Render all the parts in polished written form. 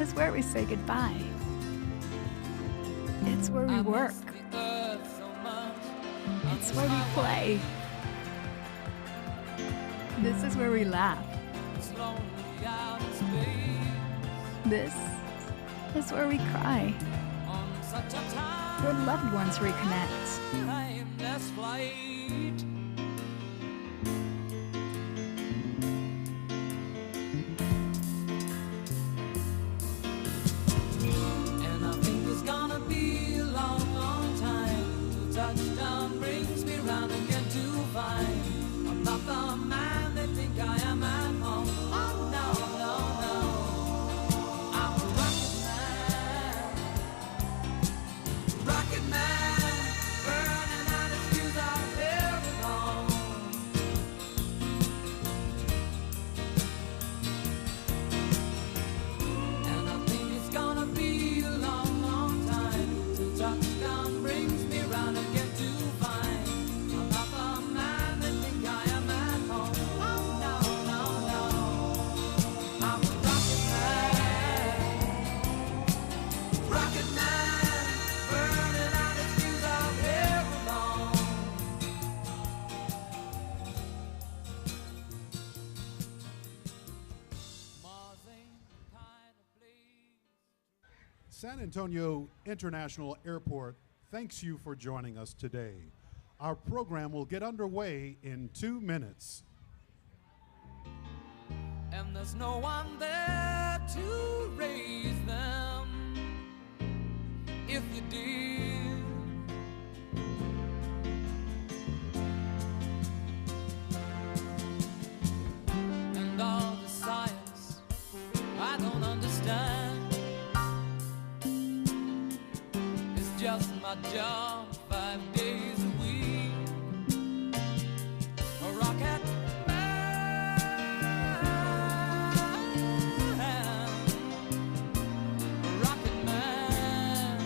is where we say goodbye. It's where we work. It's where we play. This is where we laugh. This is where we cry. Where loved ones reconnect. And I think it's gonna be a long, long time till touchdown brings me round again to find I'm not the man they think I am at home. Oh no, no, no. I'm a rocket man, burning out his fuse out there alone. And I think it's gonna be a long, long time till touchdown brings me round again to find I'm not the man they think I am at home. Oh no, no, no. I'm a rocket man, burning out his fuse out here alone. Mars ain't the kind of place. San Antonio International Airport thanks you for joining us today. Our program will get underway in 2 minutes. And there's no one there to raise them if you did. And all the science I don't understand. It's just my job 5 days a week. A rocket rocket man.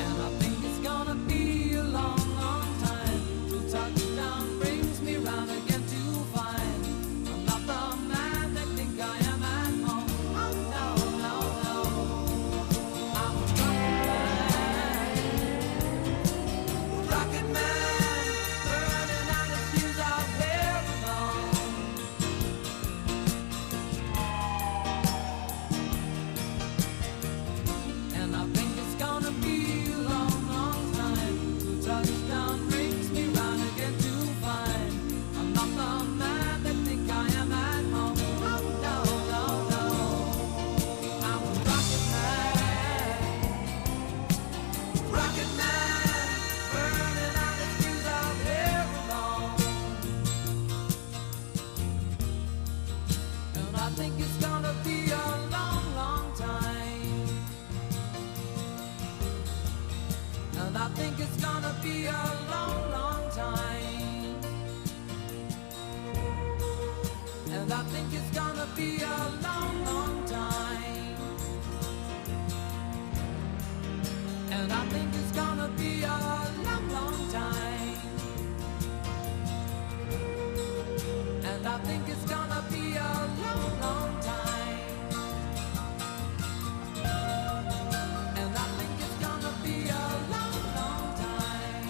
And I think it's gonna be a long, long time till touchdown brings me round again to find I'm not the man they think I am at home. Oh no, no, no. I'm a rocket man, burning out his fuse out here alone. And I think it's gonna be a long, long time till touchdown brings me round again to find I'm not the man they think I am at home. Oh no, no, no. I'm a rocket man, burning out his fuse out here alone. And I think it's gonna be a long, long time. And I think it's gonna be a long, long time. And I think it's gonna be a long, long time. And I think it's gonna be a long, long time. And I think it's gonna be a long, long time. And I think it's gonna be a long, long time.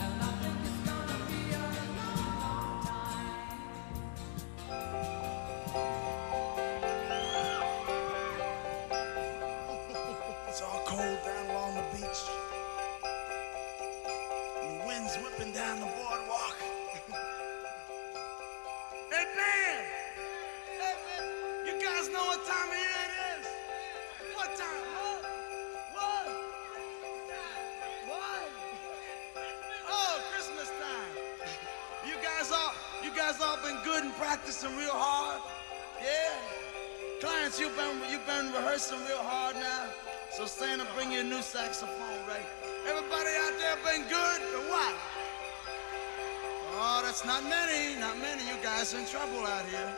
And I think it's gonna be a long, long time. It's all cold down along the beach. And the wind's whipping down the boardwalk. Hey man! Hey man! You guys know what time of year it is? What time? What? What? Oh, Christmas time. You guys all been good and practicing real hard? Yeah? Clients, you've been rehearsing real hard now. So Santa, bring you a new saxophone, right? Everybody out there been good or what? Oh, that's not many. You guys in trouble out here.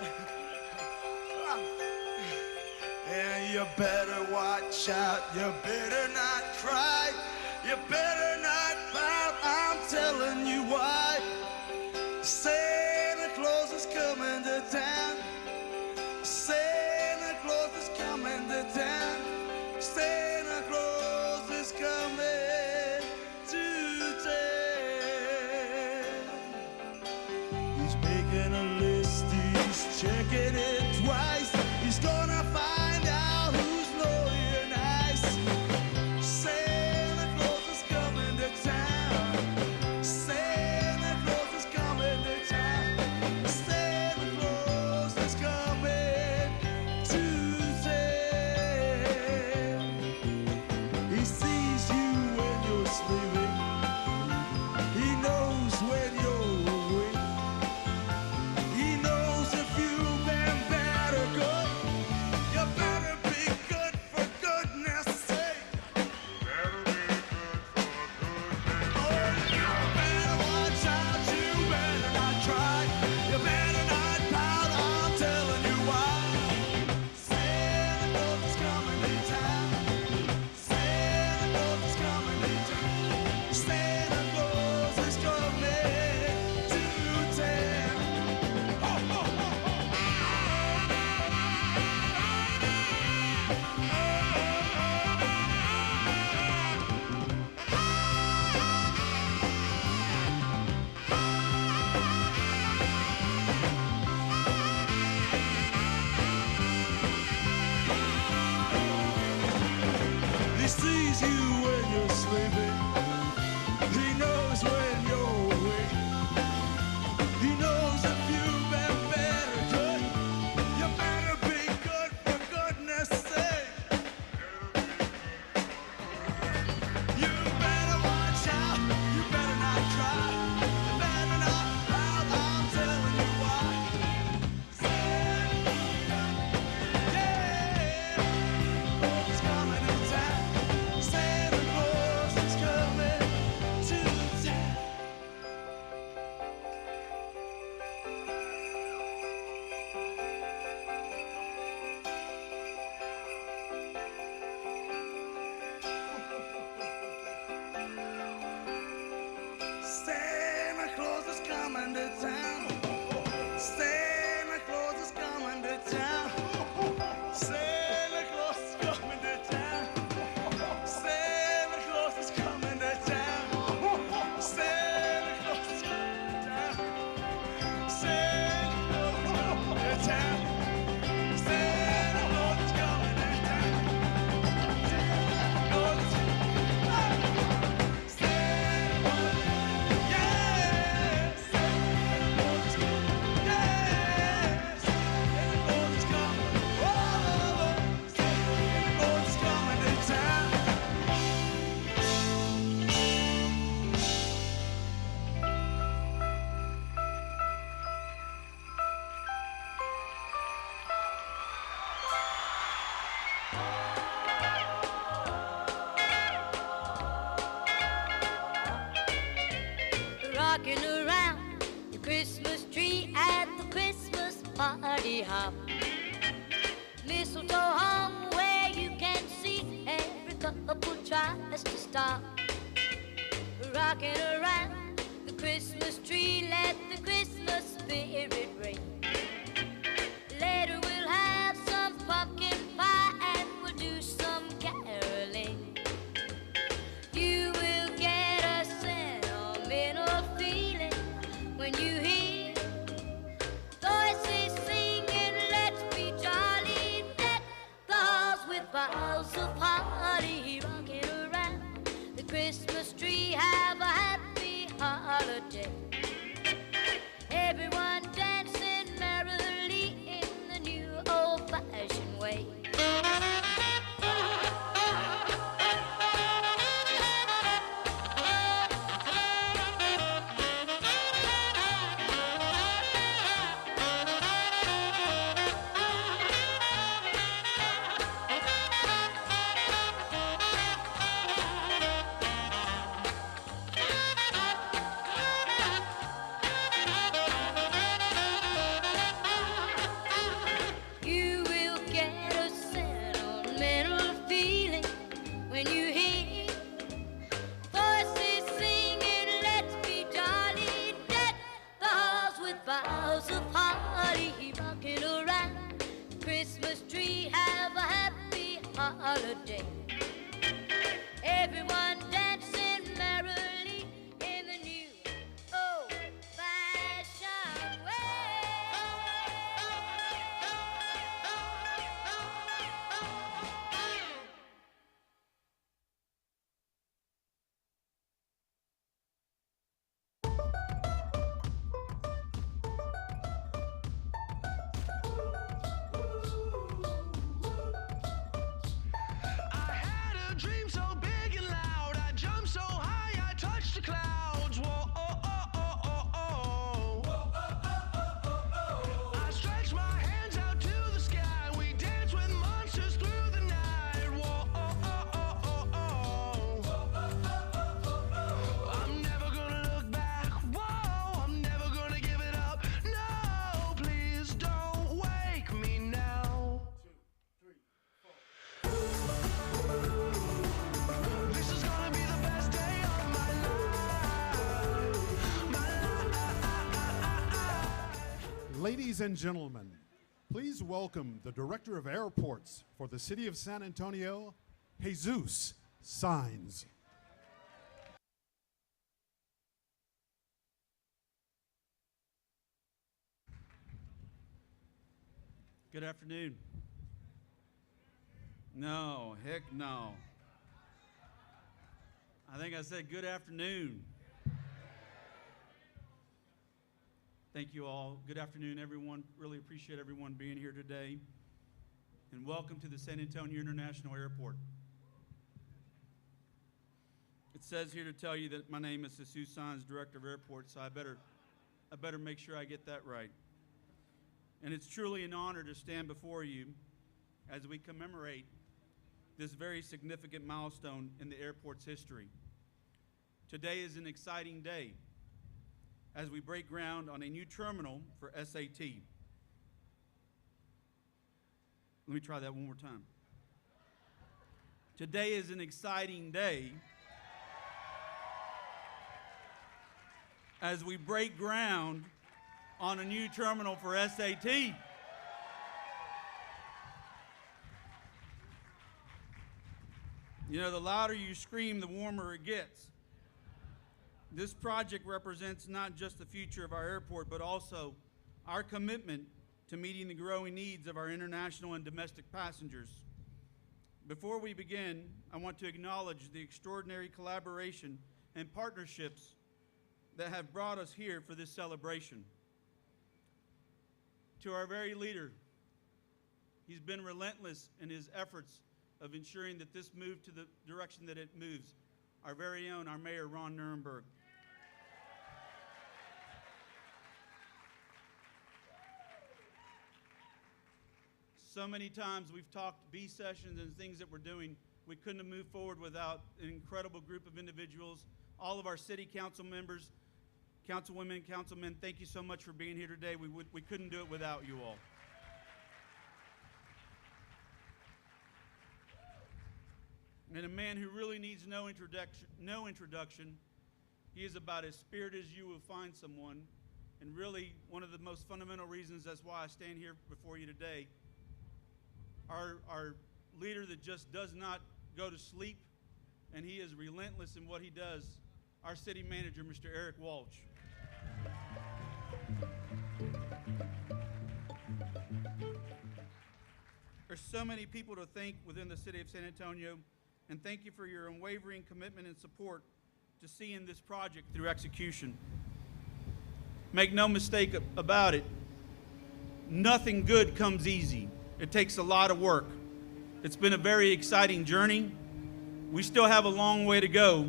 And you better watch out. You better not cry. You better not pout. I'm telling telling you why. Santa Claus is coming to town. Santa Claus is coming to town. Santa Claus is coming to town. He's making a list, he's checking it twice. He's gonna find out who's naughty and nice. Santa Claus is coming to town. Santa Claus is coming to town. Santa Claus is coming to town. He sees you when you're sleeping. He knows when you're awake. He knows if you've been bad or good. You better be good for goodness sake. Oh, you better watch out, you better not try. You better not pout, I'm telling you why. Santa Claus is coming to town. Santa Claus is coming to town. Santa Claus is coming to town. Ho, ho, ho, ho. He sees you when you're sleeping. He knows when you're awake. He knows if you've been bad or good. You better be good for goodness sake. You better watch out. You better not cry. You better not pout. I'm telling you why. Santa, yeah, Claus is coming to town. Santa Claus is coming to town. Santa Claus is coming to town. Santa Claus is coming to town. Santa Claus is coming to town. Santa Claus is coming to town. Santa Claus is coming to town. Santa Claus is coming to town. Santa Claus is coming to town. Santa Claus is Rocking around the Christmas tree at the Christmas party hop. Mistletoe hung where you can see every couple tries to stop. Rocking around the Christmas tree, let the Christmas spirit ring. Later we'll have some pumpkin pie and we'll do some caroling. You will get a sentimental feeling when you hear voices singing, let's be jolly, deck the halls with boughs of holly. Rocking around the Christmas tree, have a happy holiday. Everyone dancing merrily in the new old-fashioned way. day. Everyone dancing merrily in the new old-fashioned I had a dream so big and loud. I jumped so high, I touched the clouds. Whoa, oh, oh, oh, oh, oh. Whoa, oh, oh, oh, oh, oh. I stretched my hands out to the sky. We danced with monsters through the night. Whoa, oh, oh, oh, oh, oh. Whoa, oh, oh, oh, oh. I'm never gonna look back. Whoa, I'm never gonna give it up. No, please don't wake me now. This is gonna be the best day of my life. Ladies and gentlemen, please welcome the Director of Airports for the City of San Antonio, Jesus Signs. Good afternoon. No, heck no. I think I said good afternoon. Thank you all. Good afternoon, everyone. Really appreciate everyone being here today. And welcome to the San Antonio International Airport. It says here to tell you that my name is Jesus Sanz, Director of Airports, so I better make sure I get that right. And it's truly an honor to stand before you as we commemorate this very significant milestone in the airport's history. Today is an exciting day as we break ground on a new terminal for SAT. Let me try that one more time. Today is an exciting day as we break ground on a new terminal for SAT. You know, the louder you scream, the warmer it gets. This project represents not just the future of our airport, but also our commitment to meeting the growing needs of our international and domestic passengers. Before we begin, I want to acknowledge the extraordinary collaboration and partnerships that have brought us here for this celebration. To our very leader, he's been relentless in his efforts of ensuring that this move to the direction that it moves. Our very own, our Mayor, Ron Nirenberg. So many times we've talked B sessions and things that we're doing. We couldn't have moved forward without an incredible group of individuals. All of our city council members, councilwomen, councilmen, thank you so much for being here today. We couldn't do it without you all. And a man who really needs no introduction. He is about as spirited as you will find someone. And really, one of the most fundamental reasons that's why I stand here before you today. Our leader that just does not go to sleep, and he is relentless in what he does, our city manager, Mr. Eric Walsh. There's so many people to thank within the city of San Antonio, and thank you for your unwavering commitment and support to seeing this project through execution. Make no mistake about it, nothing good comes easy. It takes a lot of work. It's been a very exciting journey. We still have a long way to go,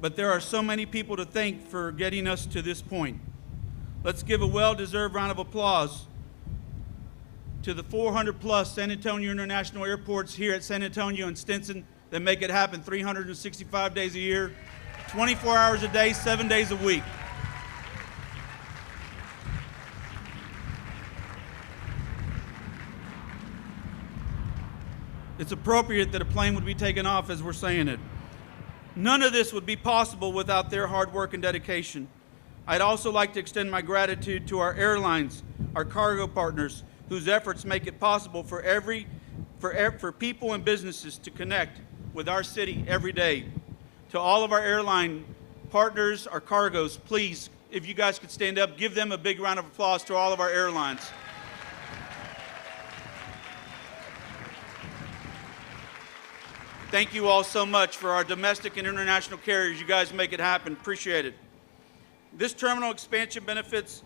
but there are so many people to thank for getting us to this point. Let's give a well-deserved round of applause to the 400-plus San Antonio International Airports here at San Antonio and Stinson that make it happen 365 days a year, 24 hours a day, 7 days a week. It's appropriate that a plane would be taken off as we're saying it. None of this would be possible without their hard work and dedication. I'd also like to extend my gratitude to our airlines, our cargo partners, whose efforts make it possible for for people and businesses to connect with our city every day. To all of our airline partners, our cargos, please, if you guys could stand up, give them a big round of applause to all of our airlines. Thank you all so much for our domestic and international carriers. You guys make it happen. Appreciate it. This terminal expansion benefits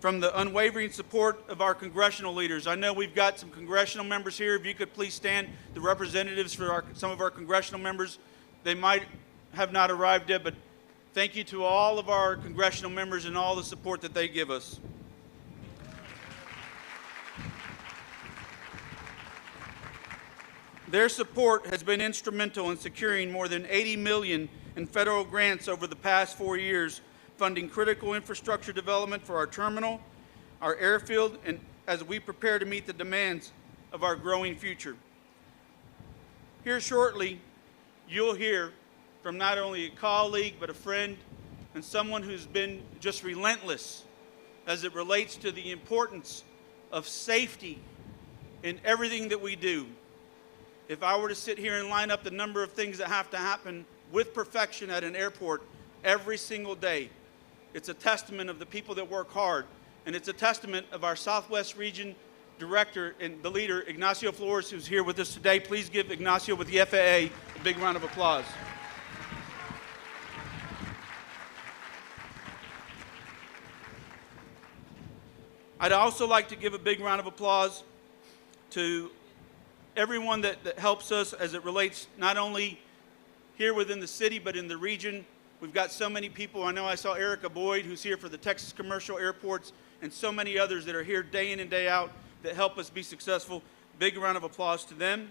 from the unwavering support of our congressional leaders. I know we've got some congressional members here. If you could please stand, the representatives for some of our congressional members. They might have not arrived yet, but thank you to all of our congressional members and all the support that they give us. Their support has been instrumental in securing more than $80 million in federal grants over the past 4 years, funding critical infrastructure development for our terminal, our airfield, and as we prepare to meet the demands of our growing future. Here shortly, you'll hear from not only a colleague, but a friend, and someone who's been just relentless as it relates to the importance of safety in everything that we do. If I were to sit here and line up the number of things that have to happen with perfection at an airport every single day, it's a testament of the people that work hard, and it's a testament of our Southwest Region Director and the leader, Ignacio Flores, who's here with us today. Please give Ignacio with the FAA a big round of applause. I'd also like to give a big round of applause to everyone that helps us as it relates not only here within the city, but in the region. We've got so many people. I know I saw Erica Boyd, who's here for the Texas Commercial Airports, and so many others that are here day in and day out that help us be successful. Big round of applause to them.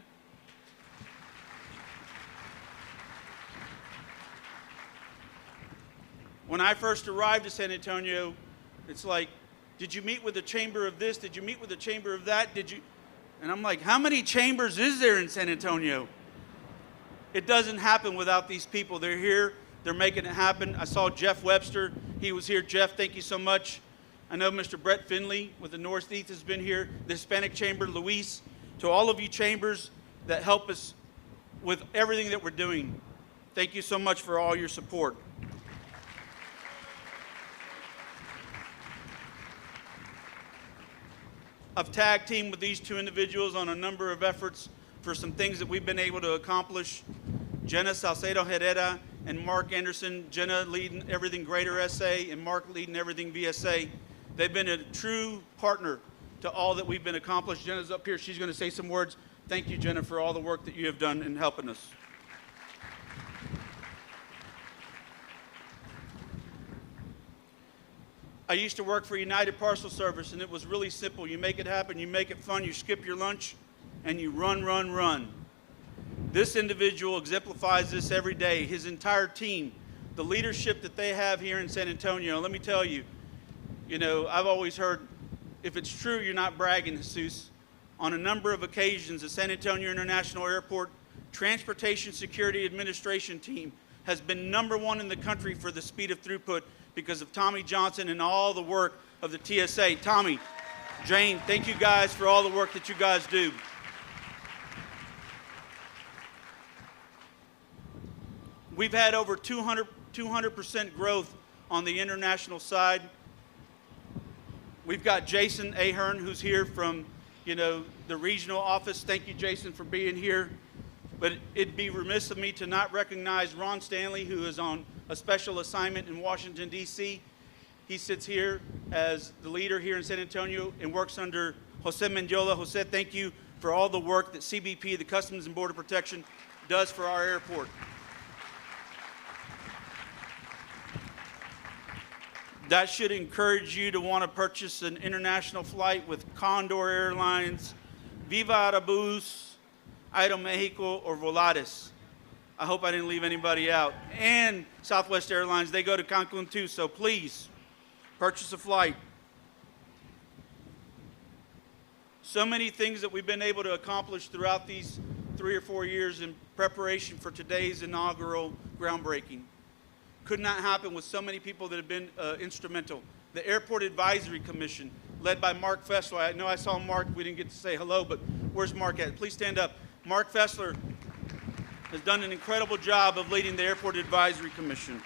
When I first arrived to San Antonio, it's like, did you meet with the chamber of this? Did you meet with the chamber of that? Did you? And I'm like, how many chambers is there in San Antonio? It doesn't happen without these people. They're here. They're making it happen. I saw Jeff Webster. He was here. Jeff, thank you so much. I know Mr. Brett Finley with the Northeast has been here. The Hispanic Chamber, Luis. To all of you chambers that help us with everything that we're doing, thank you so much for all your support. I've tag teamed with these two individuals on a number of efforts for some things that we've been able to accomplish. Jenna Salcedo Herrera and Mark Anderson. Jenna leading everything Greater SA and Mark leading everything VSA. They've been a true partner to all that we've been accomplished. Jenna's up here. She's going to say some words. Thank you, Jenna, for all the work that you have done in helping us. I used to work for United Parcel Service, and it was really simple. You make it happen, you make it fun, you skip your lunch, and you run, run, run. This individual exemplifies this every day. His entire team, the leadership that they have here in San Antonio. Let me tell you, I've always heard, if it's true, you're not bragging, Jesus. On a number of occasions, the San Antonio International Airport Transportation Security Administration team has been #1 in the country for the speed of throughput because of Tommy Johnson and all the work of the TSA. Tommy, Jane, thank you guys for all the work that you guys do. We've had over 200% growth on the international side. We've got Jason Ahern, who's here from, the regional office. Thank you, Jason, for being here. But it'd be remiss of me to not recognize Ron Stanley, who is on a special assignment in Washington, D.C. He sits here as the leader here in San Antonio and works under Jose Mendiola. Jose, thank you for all the work that CBP, the Customs and Border Protection, does for our airport. That should encourage you to want to purchase an international flight with Condor Airlines, Viva Aerobus, Aeromexico, or Volaris. I hope I didn't leave anybody out. And Southwest Airlines, they go to Cancun too, so please purchase a flight. So many things that we've been able to accomplish throughout these 3 or 4 years in preparation for today's inaugural groundbreaking. Could not happen with so many people that have been instrumental. The Airport Advisory Commission, led by Mark Fessler. I know I saw Mark. We didn't get to say hello, but where's Mark at? Please stand up. Mark Fessler has done an incredible job of leading the Airport Advisory Commission.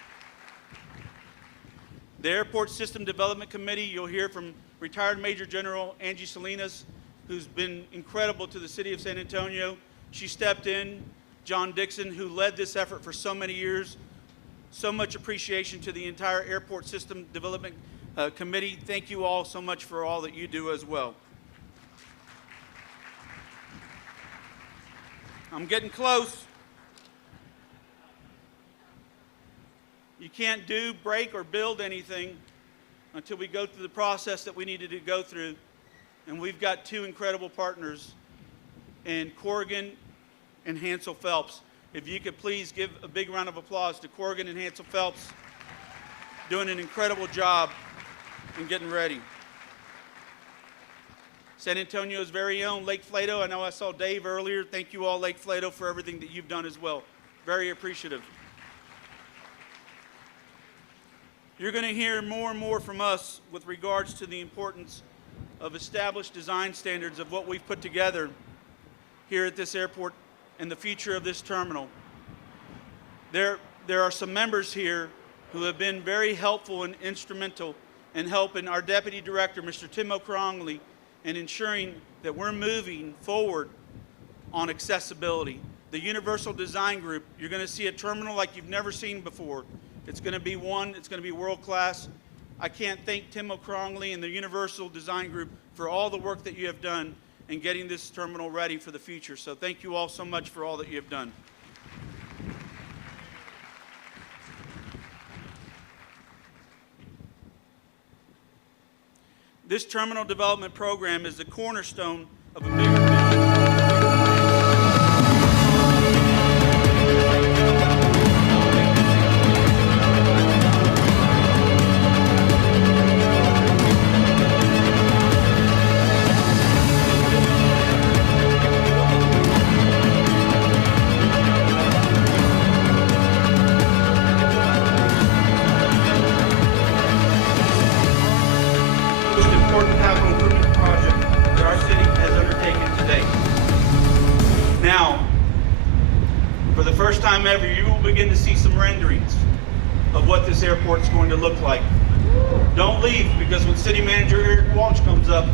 The Airport System Development Committee, you'll hear from retired Major General Angie Salinas, who's been incredible to the city of San Antonio. She stepped in. John Dixon, who led this effort for so many years. So much appreciation to the entire Airport System Development Committee. Thank you all so much for all that you do as well. I'm getting close. You can't do, break, or build anything until we go through the process that we needed to go through. And we've got two incredible partners in Corrigan and Hansel Phelps. If you could please give a big round of applause to Corrigan and Hansel Phelps, doing an incredible job in getting ready. San Antonio's very own Lake Flato. I know I saw Dave earlier. Thank you all, Lake Flato, for everything that you've done as well. Very appreciative. You're going to hear more and more from us with regards to the importance of established design standards of what we've put together here at this airport and the future of this terminal. There are some members here who have been very helpful and instrumental in helping our Deputy Director, Mr. Tim O'Crongley, in ensuring that we're moving forward on accessibility. The Universal Design Group, you're going to see a terminal like you've never seen before. It's going to be it's going to be world class. I can't thank Tim O'Crongley and the Universal Design Group for all the work that you have done in getting this terminal ready for the future. So thank you all so much for all that you have done. This terminal development program is the cornerstone of a bigger vision. First time ever, you will begin to see some renderings of what this airport is going to look like. Don't leave, because when City Manager Eric Walsh comes up,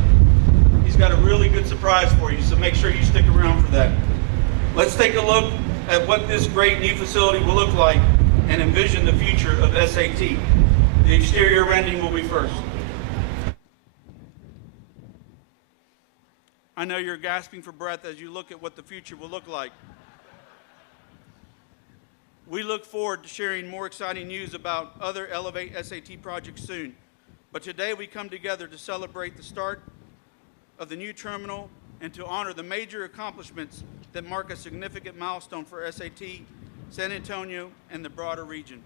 he's got a really good surprise for you, so make sure you stick around for that. Let's take a look at what this great new facility will look like and envision the future of SAT. The exterior rendering will be first. I know you're gasping for breath as you look at what the future will look like. We look forward to sharing more exciting news about other Elevate SAT projects soon. But today we come together to celebrate the start of the new terminal and to honor the major accomplishments that mark a significant milestone for SAT, San Antonio, and the broader region.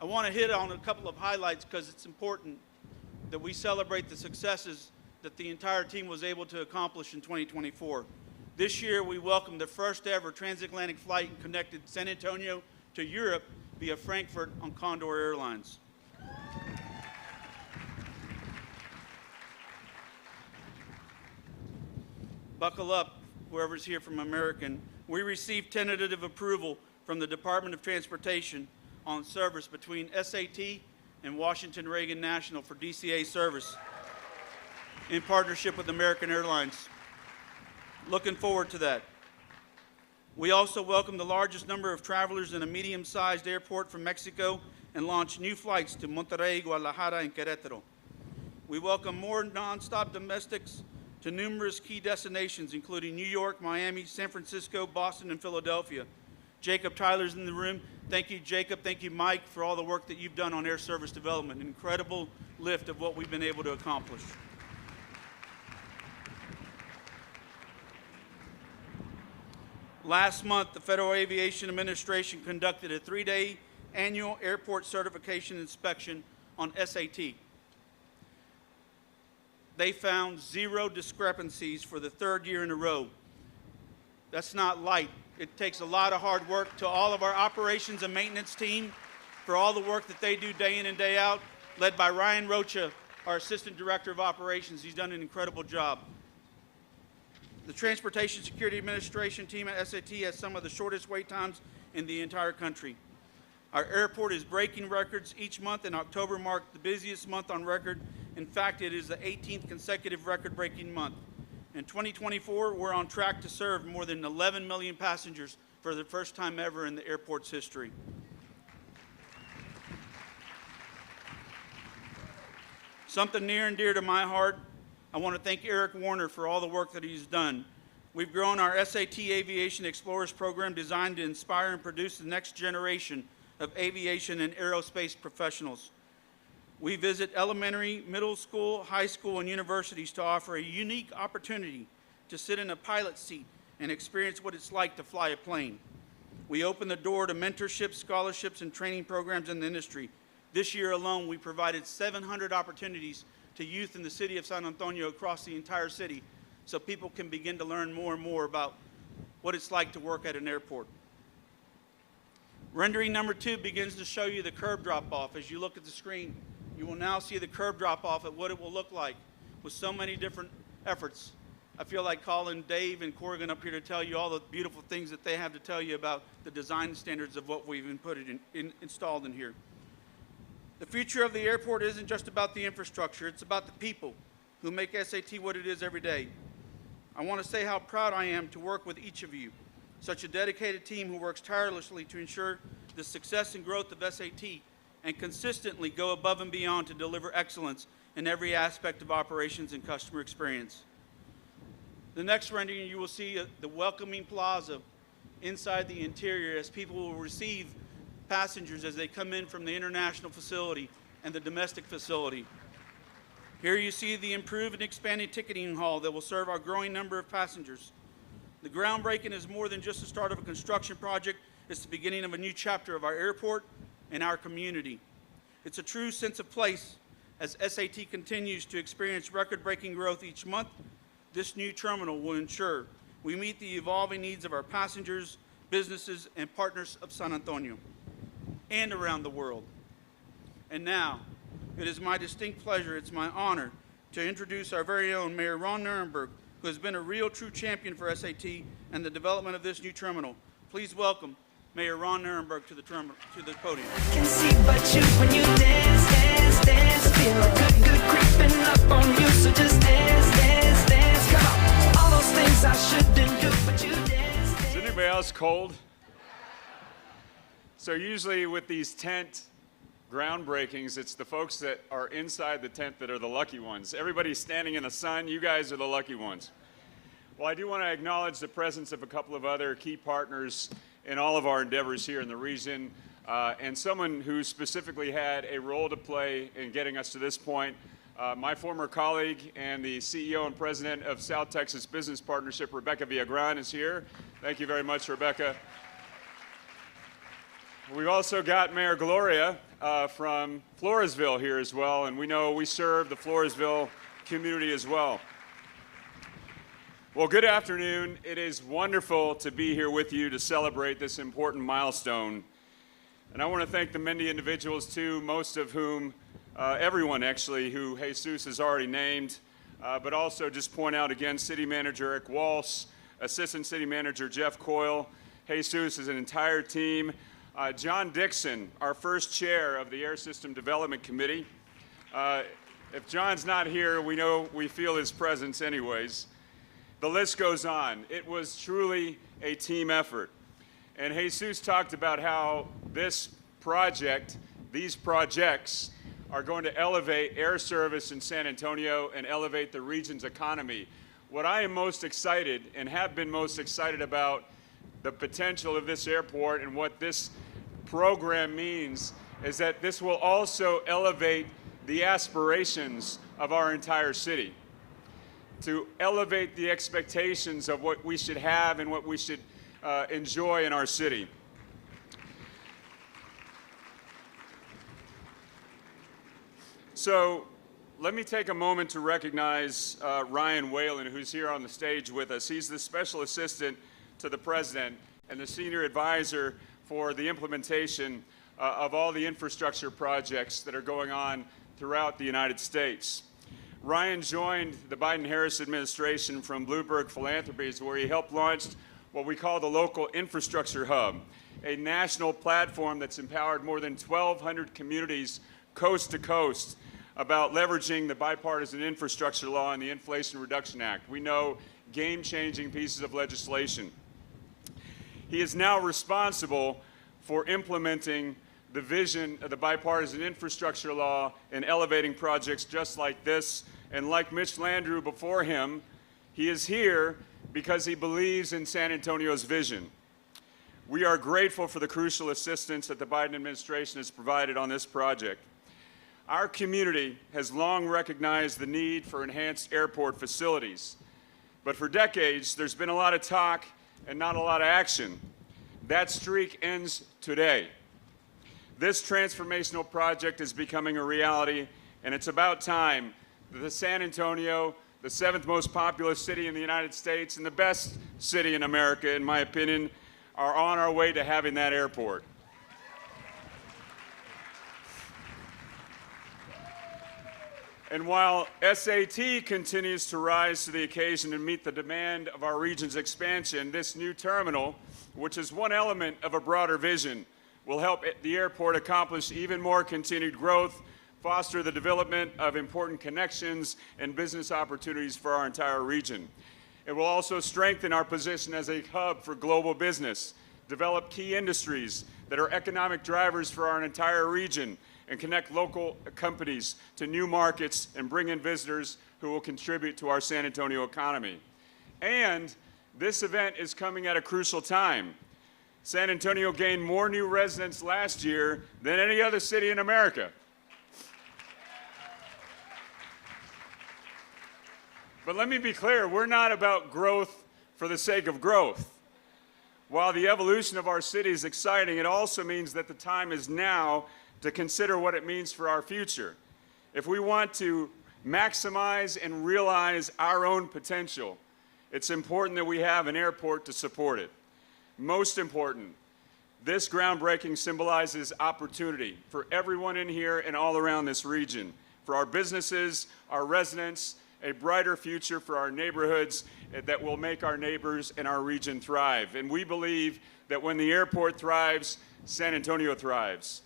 I want to hit on a couple of highlights because it's important that we celebrate the successes that the entire team was able to accomplish in 2024. This year, we welcomed the first ever transatlantic flight and connected San Antonio to Europe via Frankfurt on Condor Airlines. Buckle up, whoever's here from American. We received tentative approval from the Department of Transportation on service between SAT and Washington Reagan National for DCA service in partnership with American Airlines. Looking forward to that. We also welcome the largest number of travelers in a medium-sized airport from Mexico and launched new flights to Monterrey, Guadalajara, and Querétaro. We welcome more nonstop domestics to numerous key destinations, including New York, Miami, San Francisco, Boston, and Philadelphia. Jacob Tyler's in the room. Thank you, Jacob. Thank you, Mike, for all the work that you've done on air service development. An incredible lift of what we've been able to accomplish. Last month, the Federal Aviation Administration conducted a 3-day annual airport certification inspection on SAT. They found 0 discrepancies for the 3rd year in a row. That's not light. It takes a lot of hard work. To all of our operations and maintenance team for all the work that they do day in and day out, led by Ryan Rocha our Assistant Director of Operations. He's done an incredible job. The Transportation Security Administration team at SAT has some of the shortest wait times in the entire country. Our airport is breaking records each month, and October marked the busiest month on record. In fact, it is the 18th consecutive record-breaking month. In 2024, we're on track to serve more than 11 million passengers for the first time ever in the airport's history. Something near and dear to my heart, I want to thank Eric Warner for all the work that he's done. We've grown our SAT Aviation Explorers program designed to inspire and produce the next generation of aviation and aerospace professionals. We visit elementary, middle school, high school, and universities to offer a unique opportunity to sit in a pilot seat and experience what it's like to fly a plane. We open the door to mentorship, scholarships, and training programs in the industry. This year alone, we provided 700 opportunities to youth in the city of San Antonio across the entire city so people can begin to learn more and more about what it's like to work at an airport. Rendering number 2 begins to show you the curb drop-off. As you look at the screen, you will now see the curb drop-off at what it will look like with so many different efforts. I feel like calling Dave and Corrigan up here to tell you all the beautiful things that they have to tell you about the design standards of what we've installed in here. The future of the airport isn't just about the infrastructure, it's about the people who make SAT what it is every day. I want to say how proud I am to work with each of you, such a dedicated team who works tirelessly to ensure the success and growth of SAT and consistently go above and beyond to deliver excellence in every aspect of operations and customer experience. The next rendering, you will see the welcoming plaza inside the interior as people will receive passengers as they come in from the international facility and the domestic facility. Here you see the improved and expanded ticketing hall that will serve our growing number of passengers. The groundbreaking is more than just the start of a construction project, it's the beginning of a new chapter of our airport and our community. It's a true sense of place as SAT continues to experience record-breaking growth each month. This new terminal will ensure we meet the evolving needs of our passengers, businesses, and partners of San Antonio and around the world. And now, it is my distinct pleasure, it's my honor to introduce our very own Mayor Ron Nirenberg, who has been a real true champion for SAT and the development of this new terminal. Please welcome Mayor Ron Nirenberg to the podium. Can see but you when you dance, dance, dance. Feel good creeping up on you, so just dance, dance, dance. Come on, all those things I shouldn't do, but you dance, dance. Is anybody else cold? So usually with these tent groundbreakings, it's the folks that are inside the tent that are the lucky ones. Everybody's standing in the sun, you guys are the lucky ones. Well, I do want to acknowledge the presence of a couple of other key partners in all of our endeavors here in the region, and someone who specifically had a role to play in getting us to this point. My former colleague and the CEO and president of South Texas Business Partnership, Rebecca Villagran, is here. Thank you very much, Rebecca. We've also got Mayor Gloria from Floresville here as well, and we know we serve the Floresville community as well. Well, good afternoon. It is wonderful to be here with you to celebrate this important milestone. And I want to thank the many individuals, too, most of whom, everyone actually, who Jesus has already named, but also just point out again, City Manager Eric Walsh, Assistant City Manager Jeff Coyle, Jesus, his entire team, John Dixon, our first chair of the Air System Development Committee. If John's not here, we feel his presence anyways. The list goes on. It was truly a team effort. And Jesus talked about how this project, these projects, are going to elevate air service in San Antonio and elevate the region's economy. What I am most excited and have been most excited about the potential of this airport and what this program means is that this will also elevate the aspirations of our entire city, to elevate the expectations of what we should have and what we should enjoy in our city. So let me take a moment to recognize Ryan Whalen, who's here on the stage with us. He's the special assistant to the president and the senior advisor for the implementation of all the infrastructure projects that are going on throughout the United States. Ryan joined the Biden-Harris administration from Bluebird Philanthropies, where he helped launch what we call the Local Infrastructure Hub, a national platform that's empowered more than 1,200 communities coast to coast about leveraging the bipartisan infrastructure law and the Inflation Reduction Act. We know game-changing pieces of legislation. He is now responsible for implementing the vision of the bipartisan infrastructure law and elevating projects just like this. And like Mitch Landrieu before him, he is here because he believes in San Antonio's vision. We are grateful for the crucial assistance that the Biden administration has provided on this project. Our community has long recognized the need for enhanced airport facilities. But for decades, there's been a lot of talk and not a lot of action. That streak ends today. This transformational project is becoming a reality, and it's about time that the San Antonio, the 7th most populous city in the United States and the best city in America, in my opinion, are on our way to having that airport. And while SAT continues to rise to the occasion and meet the demand of our region's expansion, this new terminal, which is one element of a broader vision, will help the airport accomplish even more continued growth, foster the development of important connections and business opportunities for our entire region. It will also strengthen our position as a hub for global business, develop key industries that are economic drivers for our entire region, and connect local companies to new markets and bring in visitors who will contribute to our San Antonio economy. And this event is coming at a crucial time. San Antonio gained more new residents last year than any other city in America. But let me be clear, we're not about growth for the sake of growth. While the evolution of our city is exciting, it also means that the time is now to consider what it means for our future. If we want to maximize and realize our own potential, it's important that we have an airport to support it. Most important, this groundbreaking symbolizes opportunity for everyone in here and all around this region, for our businesses, our residents, a brighter future for our neighborhoods that will make our neighbors and our region thrive. And we believe that when the airport thrives, San Antonio thrives.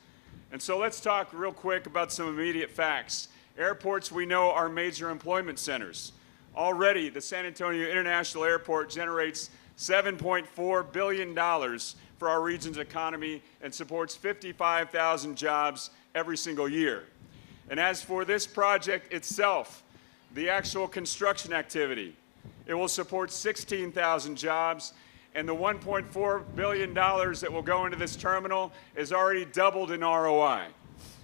And so let's talk real quick about some immediate facts. Airports, we know, are major employment centers. Already, the San Antonio International Airport generates $7.4 billion for our region's economy and supports 55,000 jobs every single year. And as for this project itself, the actual construction activity, it will support 16,000 jobs, and the $1.4 billion that will go into this terminal is already doubled in ROI.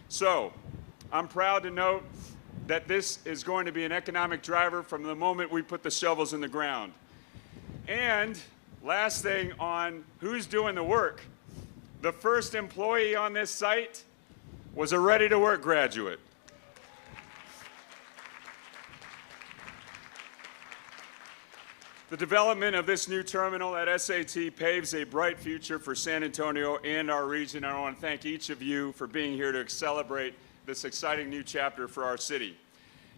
So, I'm proud to note that this is going to be an economic driver from the moment we put the shovels in the ground. And last thing on who's doing the work, the first employee on this site was a ready-to-work graduate. The development of this new terminal at SAT paves a bright future for San Antonio and our region. I want to thank each of you for being here to celebrate this exciting new chapter for our city.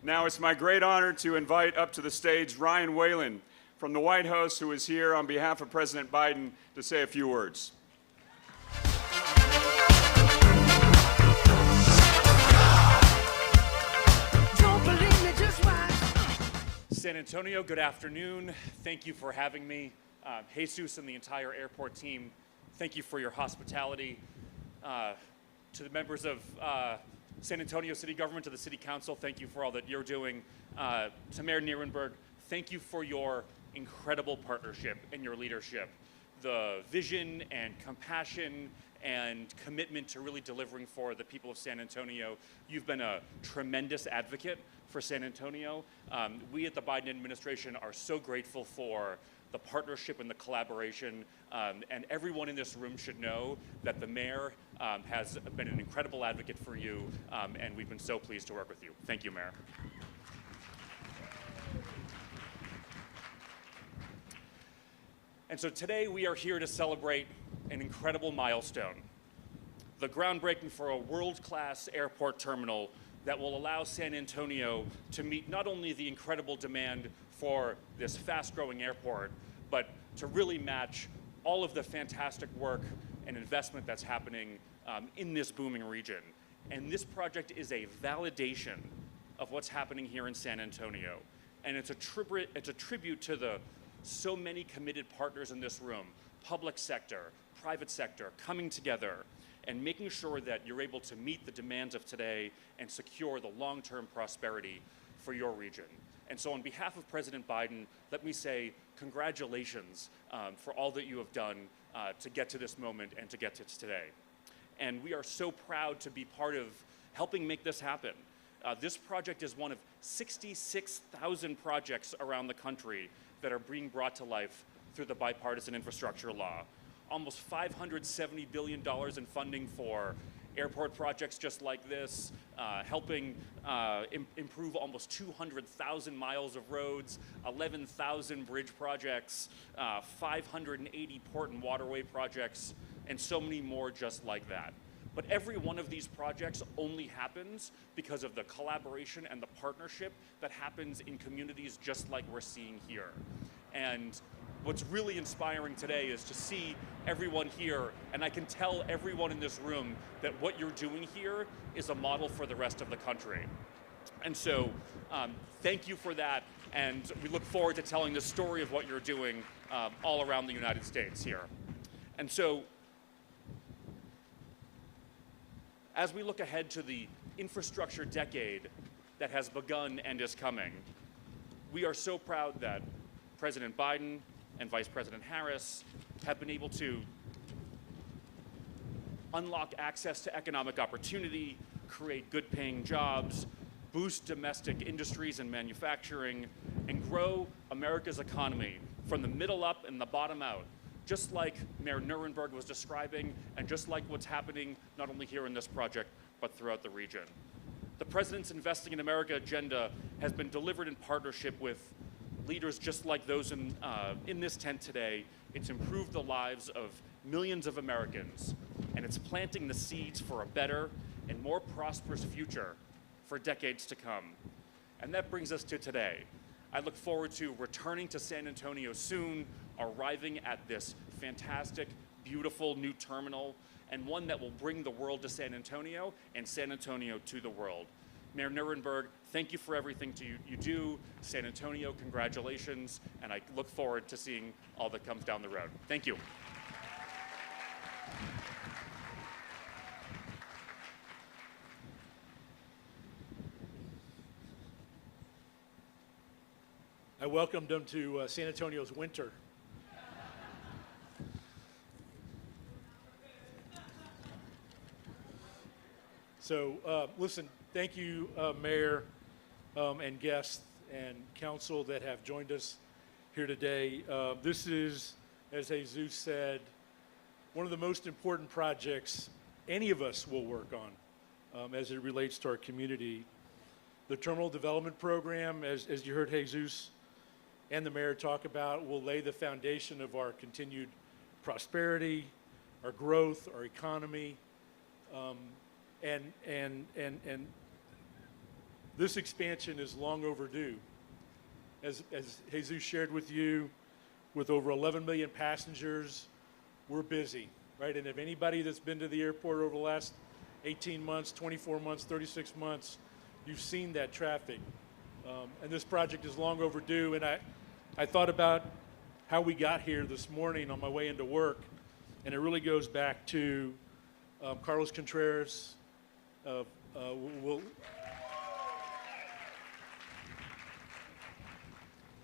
Now it's my great honor to invite up to the stage Ryan Whalen from the White House, who is here on behalf of President Biden to say a few words. San Antonio, good afternoon. Thank you for having me. Jesus and the entire airport team, thank you for your hospitality. To the members of San Antonio City Government, to the City Council, thank you for all that you're doing. To Mayor Nierenberg, thank you for your incredible partnership and your leadership. The vision and compassion and commitment to really delivering for the people of San Antonio. You've been a tremendous advocate for San Antonio. We at the Biden administration are so grateful for the partnership and the collaboration, and everyone in this room should know that the mayor has been an incredible advocate for you, and we've been so pleased to work with you. Thank you, Mayor. And so today we are here to celebrate an incredible milestone. the groundbreaking for a world-class airport terminal that will allow San Antonio to meet not only the incredible demand for this fast-growing airport, but to really match all of the fantastic work and investment that's happening in this booming region. And this project is a validation of what's happening here in San Antonio. And it's a tribute to the so many committed partners in this room, public sector, private sector, coming together and making sure that you're able to meet the demands of today and secure the long-term prosperity for your region. And so on behalf of President Biden, let me say congratulations for all that you have done to get to this moment and to get to today. And we are so proud to be part of helping make this happen. This project is one of 66,000 projects around the country that are being brought to life through the bipartisan infrastructure law. Almost $570 billion in funding for airport projects just like this, helping improve almost 200,000 miles of roads, 11,000 bridge projects, 580 port and waterway projects, and so many more just like that. But every one of these projects only happens because of the collaboration and the partnership that happens in communities just like we're seeing here. And what's really inspiring today is to see everyone here, and I can tell everyone in this room that what you're doing here is a model for the rest of the country. And so thank you for that, and we look forward to telling the story of what you're doing all around the United States here. And so as we look ahead to the infrastructure decade that has begun and is coming, we are so proud that President Biden and Vice President Harris have been able to unlock access to economic opportunity, create good-paying jobs, boost domestic industries and manufacturing, and grow America's economy from the middle up and the bottom out, just like Mayor Nirenberg was describing, and just like what's happening not only here in this project, but throughout the region. The President's Investing in America agenda has been delivered in partnership with leaders just like those in this tent today. It's improved the lives of millions of Americans, and it's planting the seeds for a better and more prosperous future for decades to come. And that brings us to today. I look forward to returning to San Antonio soon, arriving at this fantastic, beautiful new terminal, and one that will bring the world to San Antonio and San Antonio to the world. Mayor Nirenberg, thank you for everything you do. San Antonio, congratulations, and I look forward to seeing all that comes down the road. Thank you. I welcomed them to San Antonio's winter. So listen, thank you, Mayor and guests and council that have joined us here today. This is, as Jesus said, one of the most important projects any of us will work on as it relates to our community. The Terminal Development Program, as you heard Jesus and the mayor talk about, will lay the foundation of our continued prosperity, our growth, our economy, and this expansion is long overdue. As Jesus shared with you, with over 11 million passengers, we're busy, right? And if anybody that's been to the airport over the last 18 months, 24 months, 36 months, you've seen that traffic. And this project is long overdue. And I thought about how we got here this morning on my way into work, and it really goes back to Carlos Contreras.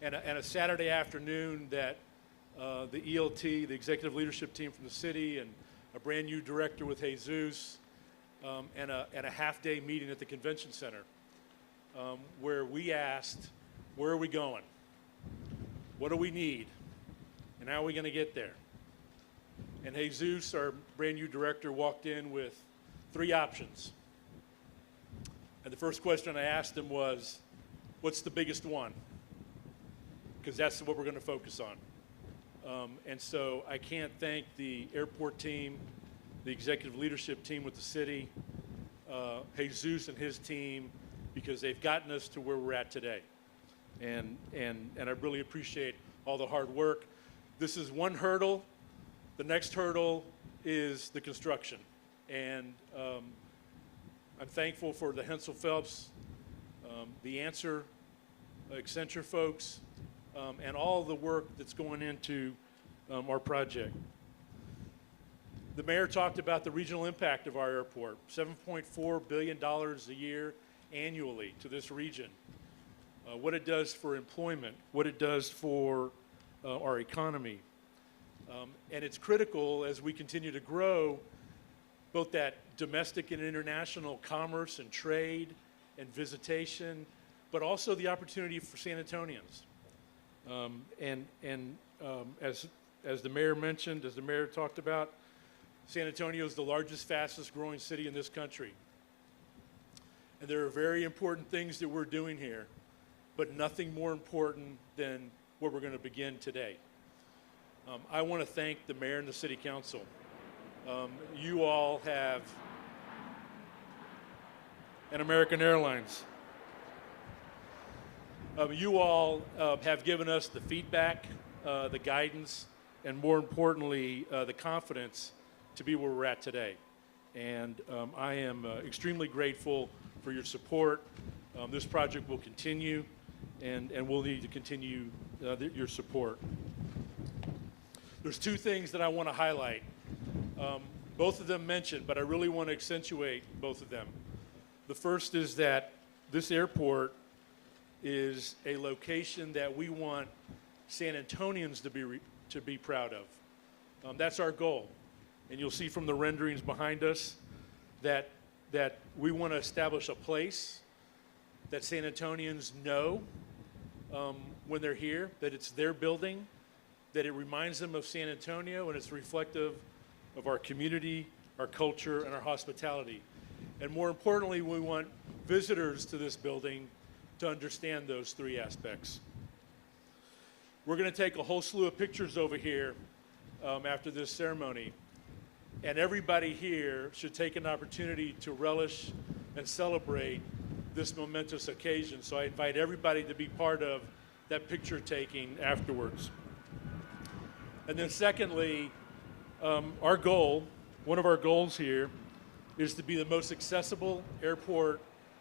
And a Saturday afternoon that the ELT, the executive leadership team from the city, and a brand new director with Jesus, and a half-day meeting at the convention center, where we asked, where are we going? What do we need? And how are we going to get there? And Jesus, our brand new director, walked in with 3 options. And the first question I asked him was, what's the biggest one? Because that's what we're going to focus on. And so I can't thank the airport team the executive leadership team with the city, Jesus and his team, because they've gotten us to where we're at today. And I really appreciate all the hard work. This is one hurdle. The next hurdle is the construction. And I'm thankful for the Hensel Phelps, the Answer, Accenture folks, and all the work that's going into our project. The mayor talked about the regional impact of our airport, $7.4 billion a year annually to this region. What it does for employment, what it does for our economy. And it's critical as we continue to grow both that domestic and international commerce and trade and visitation, but also the opportunity for San Antonians. As the mayor mentioned, as the mayor talked about, San Antonio is the largest, fastest growing city in this country. And there are very important things that we're doing here, but nothing more important than what we're going to begin today. I want to thank the mayor and the city council. You all have, and American Airlines, you all have given us the feedback, the guidance, and more importantly, the confidence to be where we're at today. And I am extremely grateful for your support. This project will continue, and we'll need to continue your support. There's two things that I want to highlight. Both of them mentioned, but I really want to accentuate both of them. The first is that this airport is a location that we want San Antonians to be proud of. That's our goal. And you'll see from the renderings behind us that we want to establish a place that San Antonians know when they're here, that it's their building, that it reminds them of San Antonio, and it's reflective of our community, our culture, and our hospitality. And more importantly, we want visitors to this building to understand those three aspects. We're going to take a whole slew of pictures over here after this ceremony. And everybody here should take an opportunity to relish and celebrate this momentous occasion. So I invite everybody to be part of that picture taking afterwards. And then secondly, our goal, one of our goals here, is to be the most accessible airport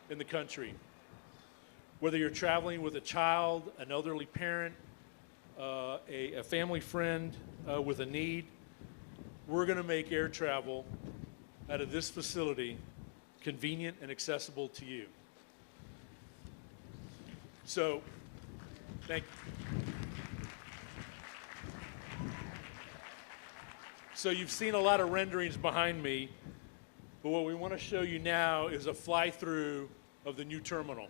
in the country. Whether you're traveling with a child, an elderly parent, a family friend with a need, we're going to make air travel out of this facility convenient and accessible to you. So, thank you. So you've seen a lot of renderings behind me, but what we want to show you now is a fly-through of the new terminal.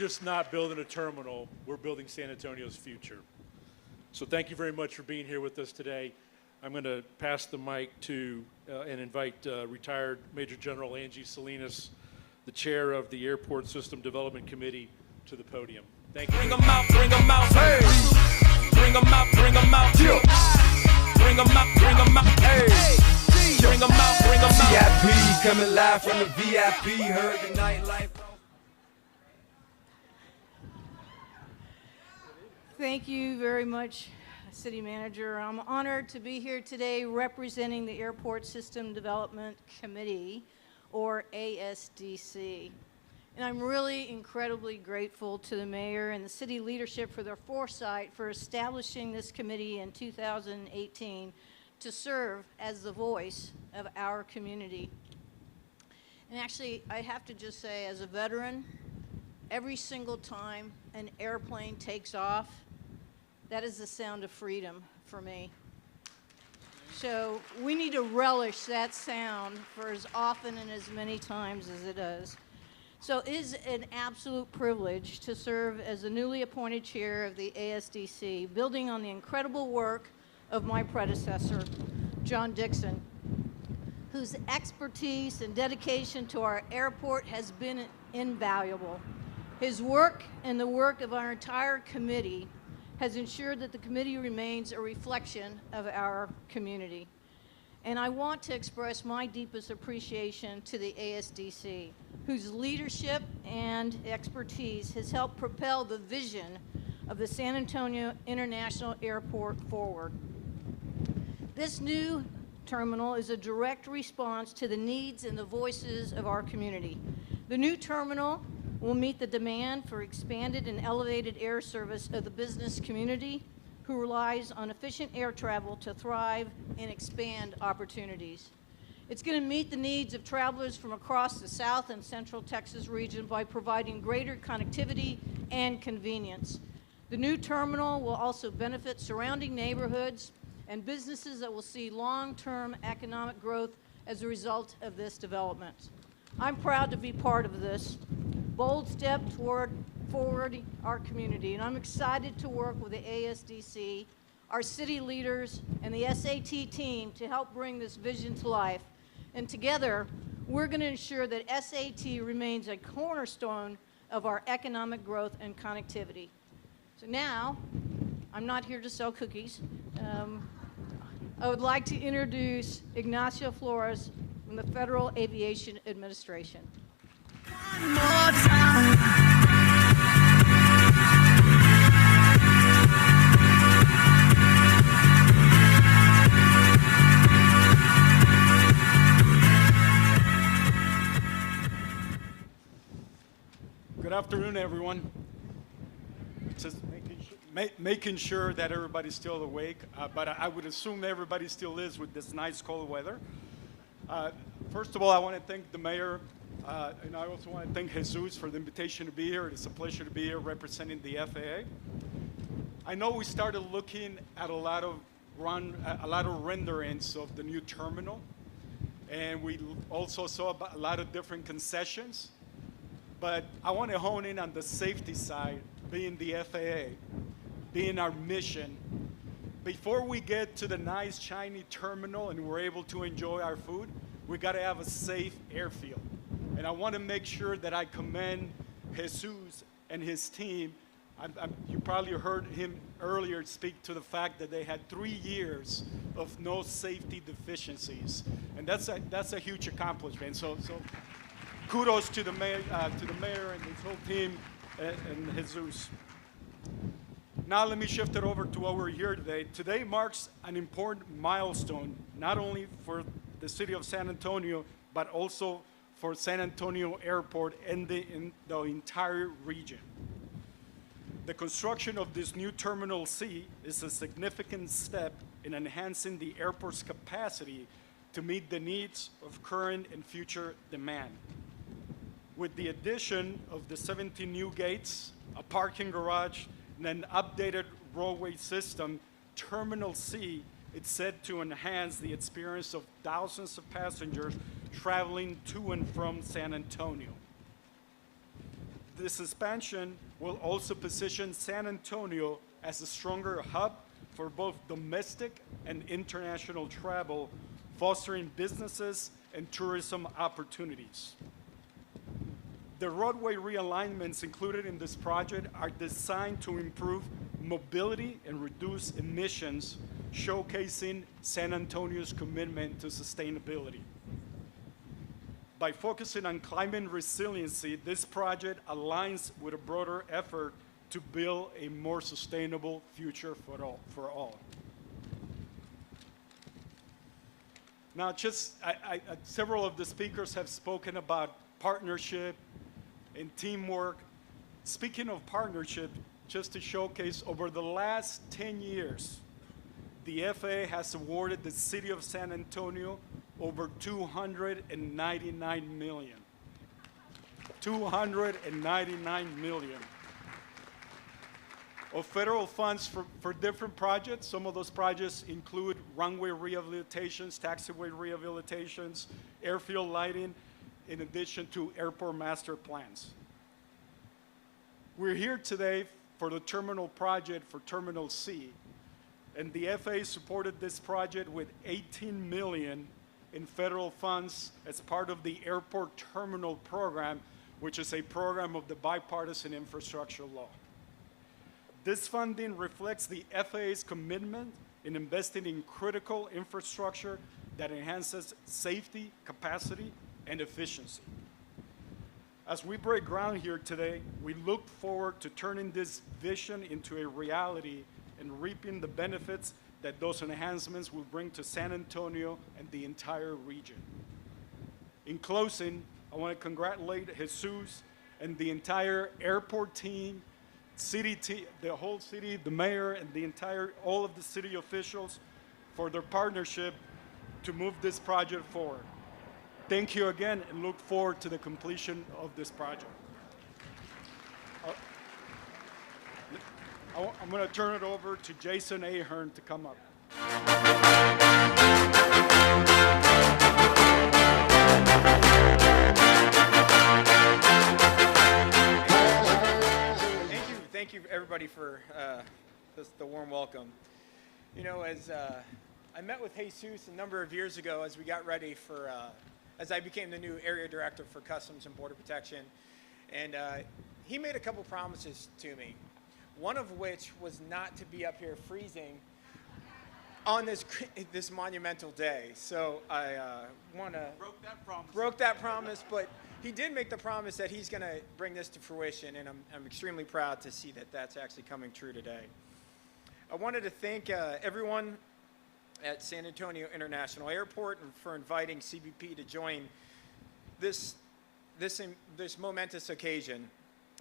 just not building a terminal, we're building San Antonio's future. So thank you very much for being here with us today. I'm going to pass the mic to and invite retired Major General Angie Salinas, the chair of the Airport System Development Committee, to the podium. Thank you. Bring 'em out, hey. Bring 'em out, bring 'em out. Bring 'em out, hey. Bring 'em out, bring 'em out. VIP coming live from the VIP, heard the nightlife. Thank you very much, City Manager. I'm honored to be here today representing the Airport System Development Committee, or ASDC. And I'm really incredibly grateful to the mayor and the city leadership for their foresight for establishing this committee in 2018 to serve as the voice of our community. And actually, I have to just say, as a veteran, every single time an airplane takes off, that is the sound of freedom for me. So we need to relish that sound for as often and as many times as it does. So it is an absolute privilege to serve as the newly appointed chair of the ASDC, building on the incredible work of my predecessor, John Dixon, whose expertise and dedication to our airport has been invaluable. His work and the work of our entire committee has ensured that the committee remains a reflection of our community. And I want to express my deepest appreciation to the ASDC, whose leadership and expertise has helped propel the vision of the San Antonio International Airport forward. This new terminal is a direct response to the needs and the voices of our community. The new terminal will meet the demand for expanded and elevated air service of the business community, who relies on efficient air travel to thrive and expand opportunities. It's going to meet the needs of travelers from across the South and Central Texas region by providing greater connectivity and convenience. The new terminal will also benefit surrounding neighborhoods and businesses that will see long-term economic growth as a result of this development. I'm proud to be part of this bold step toward forwarding our community, and I'm excited to work with the ASDC, our city leaders, and the SAT team to help bring this vision to life. And together, we're going to ensure that SAT remains a cornerstone of our economic growth and connectivity. So now, I'm not here to sell cookies. I would like to introduce Ignacio Flores from the Federal Aviation Administration. One more time. Good afternoon, everyone. Just making sure that everybody's still awake, but I would assume everybody still is with this nice cold weather. First of all, I want to thank the mayor, and I also want to thank Jesus for the invitation to be here. It's a pleasure to be here representing the FAA. I know we started looking at a lot of renderings of the new terminal, and we also saw a lot of different concessions. But I want to hone in on the safety side, being the FAA, being our mission. Before we get to the nice, shiny terminal and we're able to enjoy our food, we got to have a safe airfield. And I want to make sure that I commend Jesus and his team. You probably heard him earlier speak to the fact that they had 3 years of no safety deficiencies. And that's a huge accomplishment. So kudos to the mayor and his whole team and Jesus. Now let me shift it over to why we're here today. Today marks an important milestone, not only for the city of San Antonio, but also for San Antonio Airport and the entire region. The construction of this new Terminal C is a significant step in enhancing the airport's capacity to meet the needs of current and future demand. With the addition of the 17 new gates, a parking garage, and an updated roadway system, Terminal C is set to enhance the experience of thousands of passengers traveling to and from San Antonio. this expansion will also position San Antonio as a stronger hub for both domestic and international travel, fostering businesses and tourism opportunities. The roadway realignments included in this project are designed to improve mobility and reduce emissions, showcasing San Antonio's commitment to sustainability. By focusing on climate resiliency, this project aligns with a broader effort to build a more sustainable future for all. Now, several of the speakers have spoken about partnership and teamwork. Speaking of partnership, just to showcase, over the last 10 years, the FAA has awarded the city of San Antonio over $299 million. $299 million of federal funds for different projects. Some of those projects include runway rehabilitations, taxiway rehabilitations, airfield lighting, in addition to airport master plans. We're here today for the terminal project for Terminal C, and the FAA supported this project with $18 million in federal funds as part of the Airport Terminal Program, which is a program of the Bipartisan Infrastructure Law. This funding reflects the FAA's commitment in investing in critical infrastructure that enhances safety, capacity, and efficiency. As we break ground here today, we look forward to turning this vision into a reality and reaping the benefits that those enhancements will bring to San Antonio and the entire region. In closing, I want to congratulate Jesus and the entire airport team, the whole city, the mayor, and all of the city officials for their partnership to move this project forward. Thank you again, and look forward to the completion of this project. I'm going to turn it over to Jason Ahern to come up. Thank you everybody for the warm welcome. You know, as I met with Jesus a number of years ago as we got ready for, as I became the new area director for Customs and Border Protection, and he made a couple promises to me. One of which was not to be up here freezing on this monumental day. So I broke that promise, but he did make the promise that he's going to bring this to fruition, and I'm extremely proud to see that that's actually coming true today. I wanted to thank everyone at San Antonio International Airport for inviting CBP to join this momentous occasion.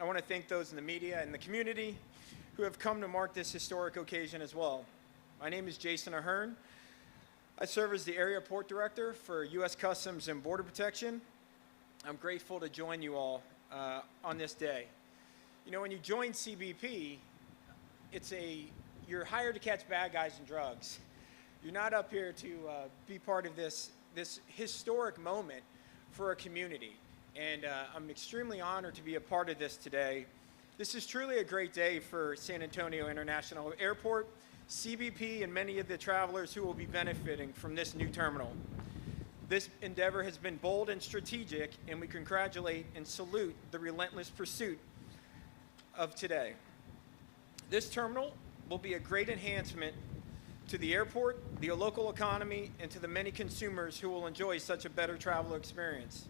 I want to thank those in the media and the community who have come to mark this historic occasion as well. My name is Jason Ahern. I serve as the Area Port Director for U.S. Customs and Border Protection. I'm grateful to join you all on this day. You know, when you join CBP, you're hired to catch bad guys and drugs. You're not up here to be part of this historic moment for a community. And I'm extremely honored to be a part of this today. This is truly a great day for San Antonio International Airport, CBP, and many of the travelers who will be benefiting from this new terminal. This endeavor has been bold and strategic, and we congratulate and salute the relentless pursuit of today. This terminal will be a great enhancement to the airport, the local economy, and to the many consumers who will enjoy such a better travel experience.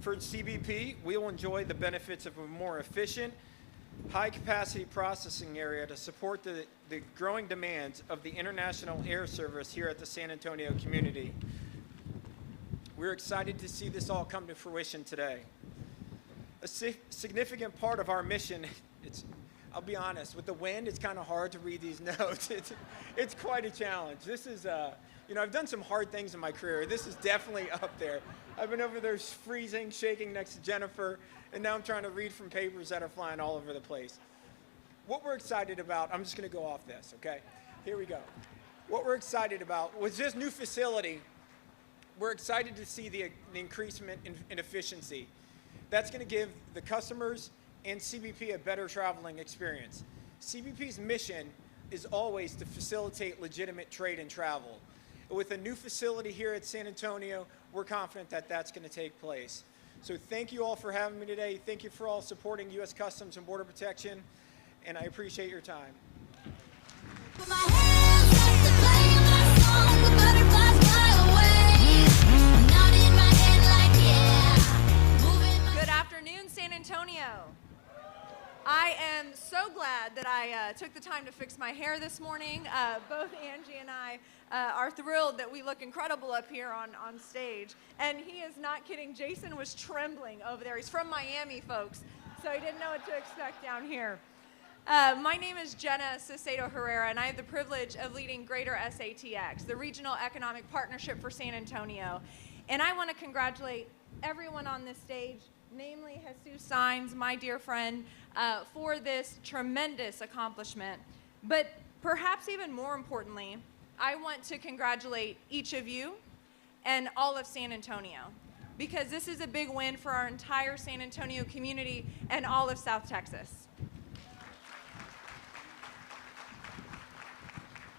For CBP, we will enjoy the benefits of a more efficient, high-capacity processing area to support the growing demands of the international air service here at the San Antonio community. We're excited to see this all come to fruition today. A significant part of our mission, I'll be honest, with the wind, it's kind of hard to read these notes. It's quite a challenge. This is, you know, I've done some hard things in my career. This is definitely up there. I've been over there freezing, shaking next to Jennifer, and now I'm trying to read from papers that are flying all over the place. What we're excited about, I'm just going to go off this, okay? Here we go. What we're excited about was this new facility. We're excited to see the increasement in efficiency. That's going to give the customers and CBP a better traveling experience. CBP's mission is always to facilitate legitimate trade and travel. With a new facility here at San Antonio, we're confident that that's going to take place. So thank you all for having me today. Thank you for all supporting U.S. Customs and Border Protection, and I appreciate your time. Good afternoon, San Antonio. I am so glad that I took the time to fix my hair this morning. Both Angie and I are thrilled that we look incredible up here on stage. And he is not kidding. Jason was trembling over there. He's from Miami, folks, so he didn't know what to expect down here. My name is Jenna Cicero Herrera, and I have the privilege of leading Greater SATX, the Regional Economic Partnership for San Antonio. And I want to congratulate everyone on this stage, namely Jesus Saenz, my dear friend, for this tremendous accomplishment. But perhaps even more importantly, I want to congratulate each of you and all of San Antonio, because this is a big win for our entire San Antonio community and all of South Texas.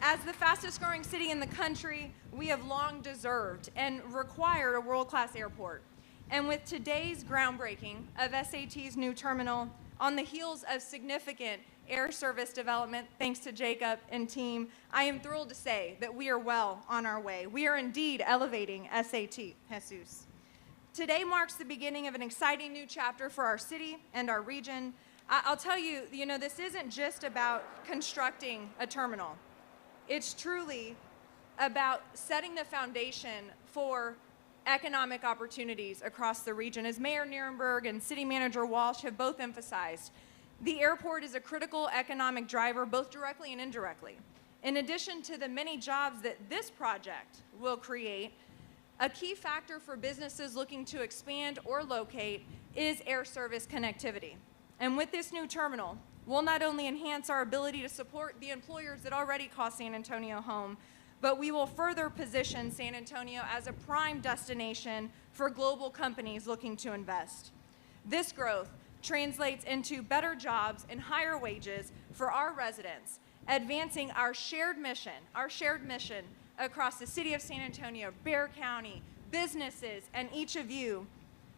As the fastest growing city in the country, we have long deserved and required a world-class airport. And with today's groundbreaking of SAT's new terminal, on the heels of significant air service development, thanks to Jacob and team, I am thrilled to say that we are well on our way. We are indeed elevating SAT, Jesus. Today marks the beginning of an exciting new chapter for our city and our region. I'll tell you, this isn't just about constructing a terminal. It's truly about setting the foundation for economic opportunities across the region. As Mayor Nirenberg and City Manager Walsh have both emphasized, the airport is a critical economic driver, both directly and indirectly. In addition to the many jobs that this project will create, a key factor for businesses looking to expand or locate is air service connectivity. And with this new terminal, we'll not only enhance our ability to support the employers that already call San Antonio home, but we will further position San Antonio as a prime destination for global companies looking to invest. This growth translates into better jobs and higher wages for our residents, advancing our shared mission across the city of San Antonio, Bexar County, businesses, and each of you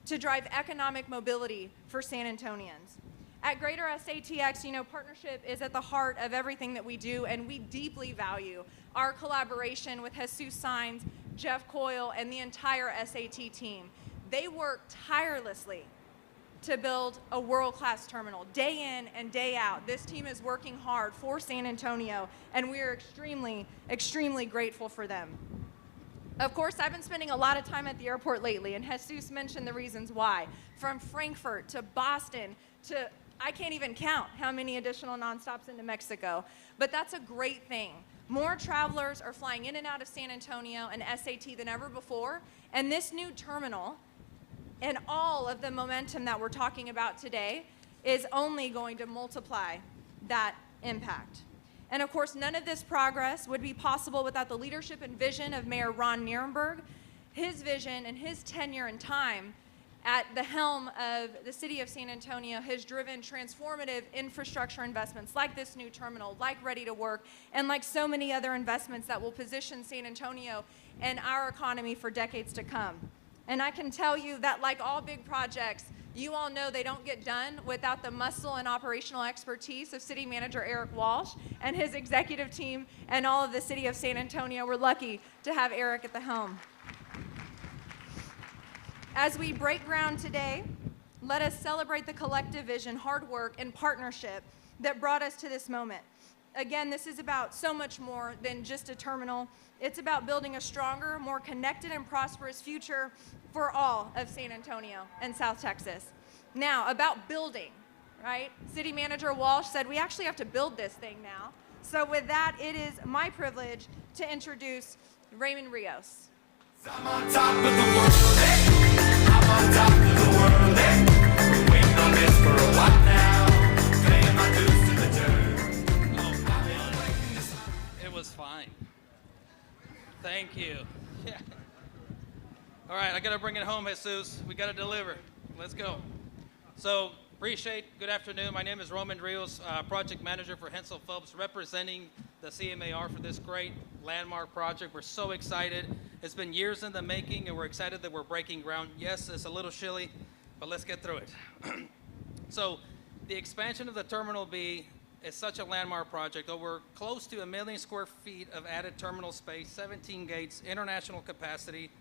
to drive economic mobility for San Antonians. At Greater SATX, partnership is at the heart of everything that we do, and we deeply value our collaboration with Jesus Saenz, Jeff Coyle, and the entire SAT team. They work tirelessly to build a world-class terminal. Day in and day out, this team is working hard for San Antonio, and we are extremely, extremely grateful for them. Of course, I've been spending a lot of time at the airport lately, and Jesus mentioned the reasons why. From Frankfurt to Boston to I can't even count how many additional nonstops into Mexico, but that's a great thing. More travelers are flying in and out of San Antonio and SAT than ever before, and this new terminal and all of the momentum that we're talking about today is only going to multiply that impact. And of course, none of this progress would be possible without the leadership and vision of Mayor Ron Nirenberg. His vision and his tenure and time at the helm of the city of San Antonio has driven transformative infrastructure investments like this new terminal, like Ready to Work, and like so many other investments that will position San Antonio and our economy for decades to come. And I can tell you that like all big projects, you all know they don't get done without the muscle and operational expertise of City Manager Eric Walsh and his executive team and all of the city of San Antonio. We're lucky to have Eric at the helm. As we break ground today, let us celebrate the collective vision, hard work, and partnership that brought us to this moment. Again, this is about so much more than just a terminal. It's about building a stronger, more connected, and prosperous future for all of San Antonio and South Texas. Now, about building, right? City Manager Walsh said we actually have to build this thing now. So with that, it is my privilege to introduce Raymond Rios. I'm on top of the world, I'm on top of the world, Been waiting on this for a while now. Paying my dues to the dirt. It was fine. Thank you. Yeah. All right, I gotta bring it home, Jesus. We gotta deliver. Let's go. So Good afternoon. My name is Roman Rios, project manager for Hensel Phelps, representing the CMAR for this great landmark project. We're so excited. It's been years in the making, and we're excited that we're breaking ground. Yes, it's a little chilly, but let's get through it. So the expansion of the Terminal B is such a landmark project. Over close to 1 million square feet of added terminal space, 17 gates, international capacity.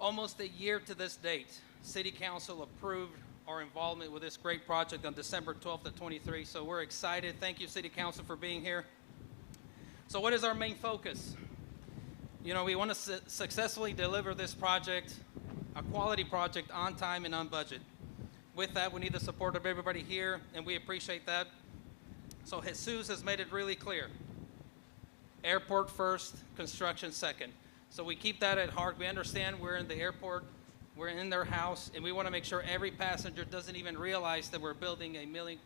Almost a year to this date, City Council approved our involvement with this great project on December 12th of 23. So we're excited. Thank you, City Council, for being here. So what is our main focus? You know, we want to successfully deliver this project, a quality project, on time and on budget. With that, we need the support of everybody here, and we appreciate that. So Jesus has made it really clear. Airport first, construction second. So we keep that at heart. We understand we're in the airport, we're in their house, and we want to make sure every passenger doesn't even realize that we're building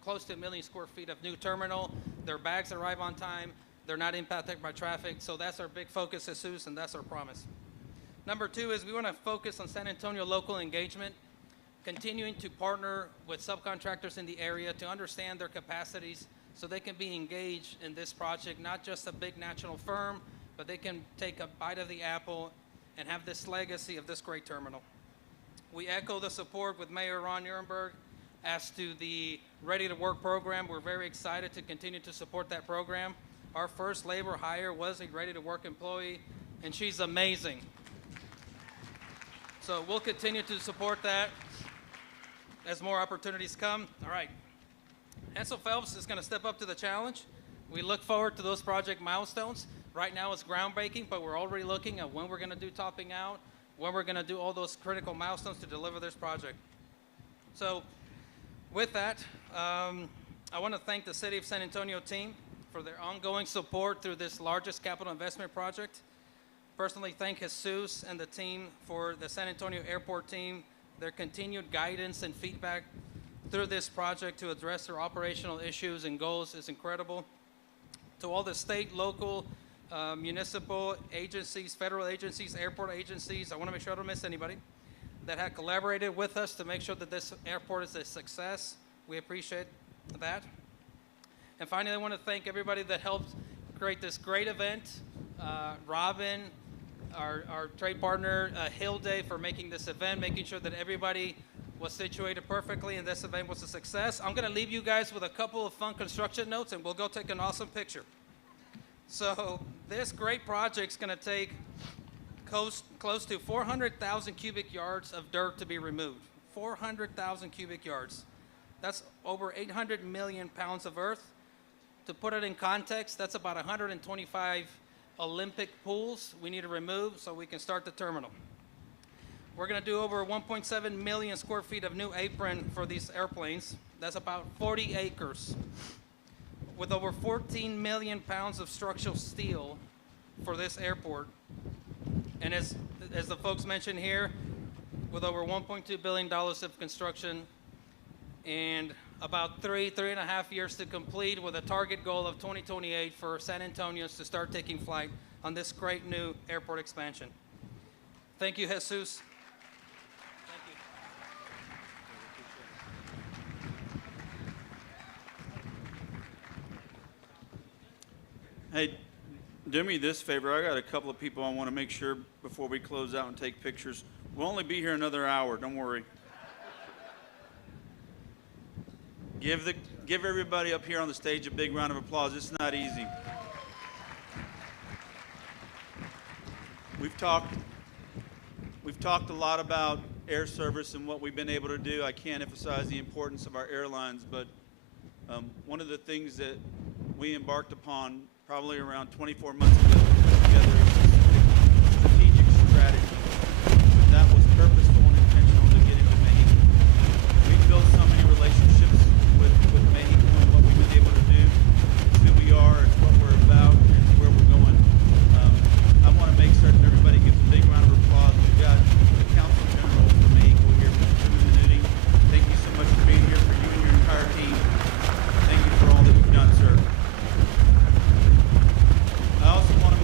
close to 1 million square feet of new terminal. Their bags arrive on time. They're not impacted by traffic. So that's our big focus, Jesus, and that's our promise. Number 2 is we want to focus on San Antonio local engagement, continuing to partner with subcontractors in the area to understand their capacities so they can be engaged in this project, not just a big national firm, but they can take a bite of the apple and have this legacy of this great terminal. We echo the support with Mayor Ron Nirenberg as to the Ready to Work program. We're very excited to continue to support that program. Our first labor hire was a Ready to Work employee, and she's amazing. So we'll continue to support that as more opportunities come. All right. Hensel Phelps is going to step up to the challenge. We look forward to those project milestones. Right now it's groundbreaking, but we're already looking at when we're going to do topping out, when we're going to do all those critical milestones to deliver this project. So with that, I want to thank the City of San Antonio team for their ongoing support through this largest capital investment project. Personally thank Jesus and the team for the San Antonio Airport team, their continued guidance and feedback through this project to address their operational issues and goals is incredible. To all the state, local, municipal agencies, federal agencies, airport agencies, I want to make sure I don't miss anybody, that have collaborated with us to make sure that this airport is a success. We appreciate that. And finally, I want to thank everybody that helped create this great event. Robin, our trade partner, Hilde, for making this event, making sure that everybody was situated perfectly and this event was a success. I'm going to leave you guys with a couple of fun construction notes, and we'll go take an awesome picture. So this great project's going to take close to 400,000 cubic yards of dirt to be removed. 400,000 cubic yards. That's over 800 million pounds of earth. To put it in context, that's about 125 Olympic pools we need to remove so we can start the terminal. We're going to do over 1.7 million square feet of new apron for these airplanes. That's about 40 acres. With over 14 million pounds of structural steel for this airport. And as the folks mentioned here, with over $1.2 billion of construction and about 3.5 years to complete, with a target goal of 2028 for San Antonians to start taking flight on this great new airport expansion. Thank you, Jesus. Hey, do me this favor. I got a couple of people I want to make sure before we close out and take pictures. We'll only be here another hour. Don't worry. Give everybody up here on the stage a big round of applause. It's not easy. We've talked a lot about air service and what we've been able to do. I can't emphasize the importance of our airlines, but one of the things that we embarked upon probably around 24 months ago to put together a strategic strategy that was purposeful and intentional to get into Mexico. We've built so many relationships with Mexico and what we've been able to do. It's who we are, it's what we're about, and it's where we're going. I want to make certain everybody gives a big round of applause. We've got the Council General from Mexico here, Mr. Minuti. Thank you so much for being here, for you and your entire team. Thank you for all that you've done, sir. I also want to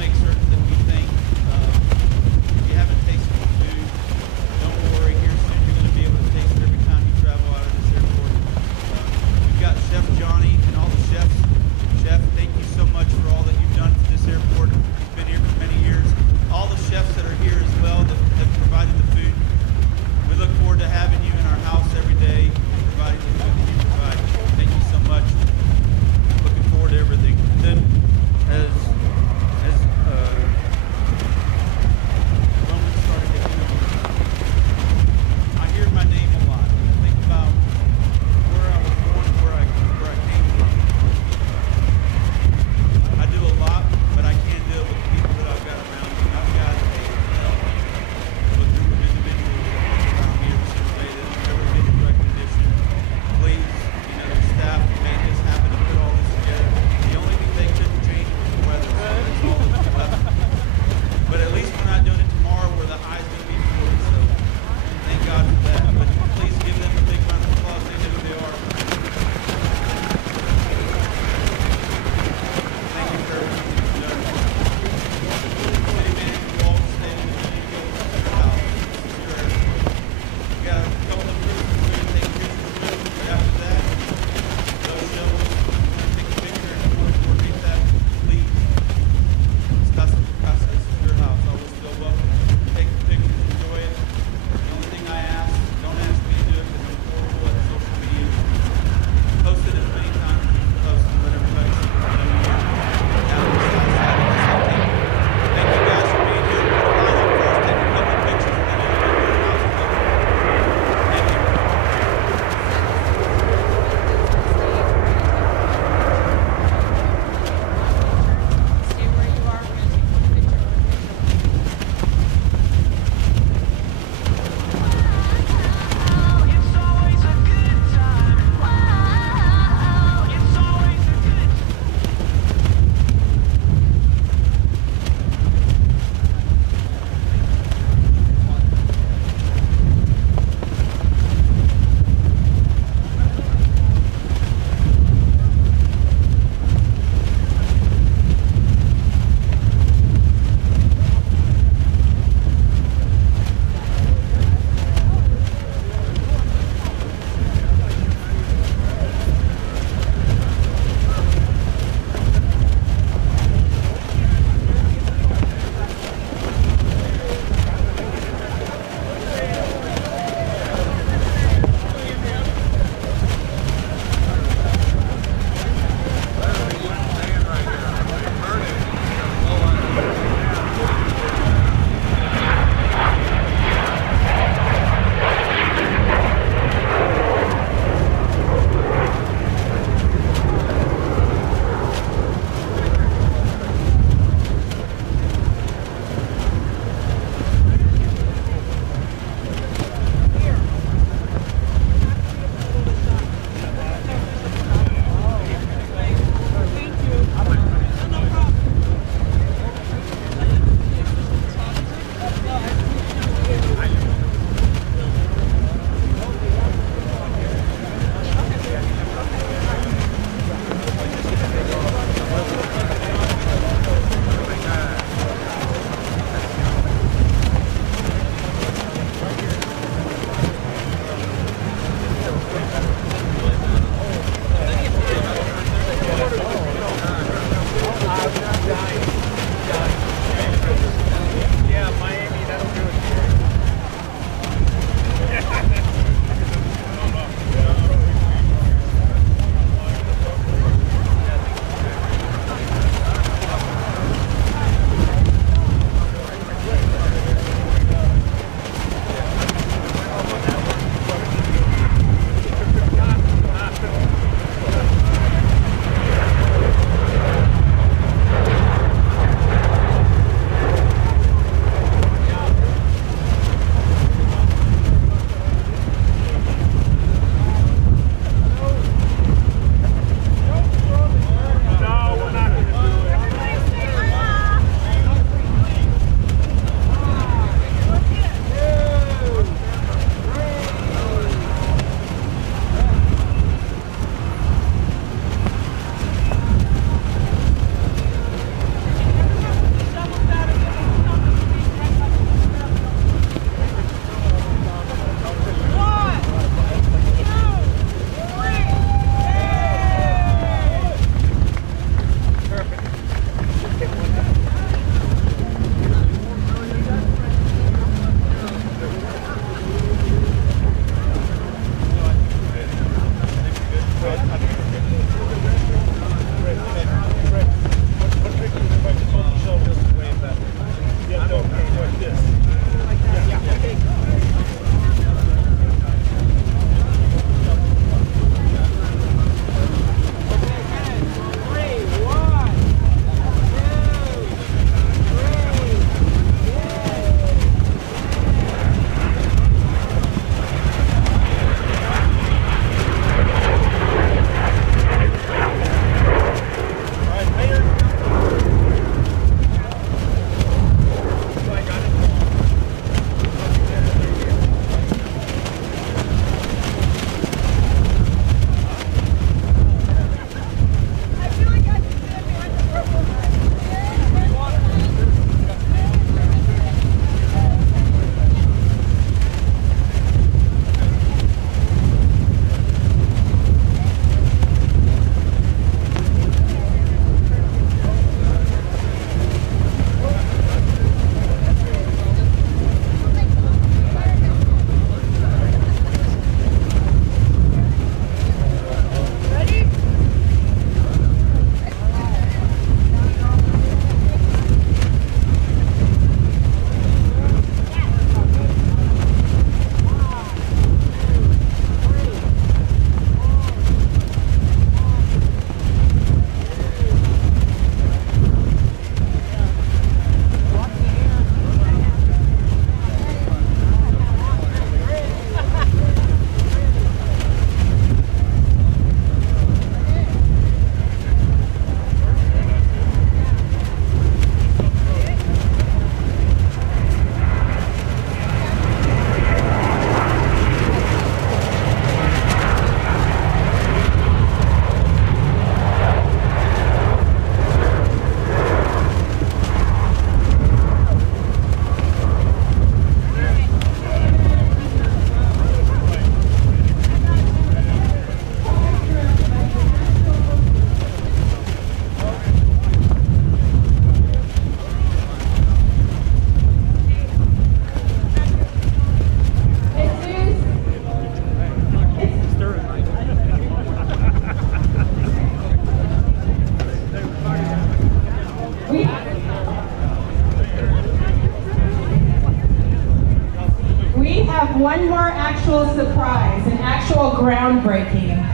have one more actual surprise, an actual groundbreaking.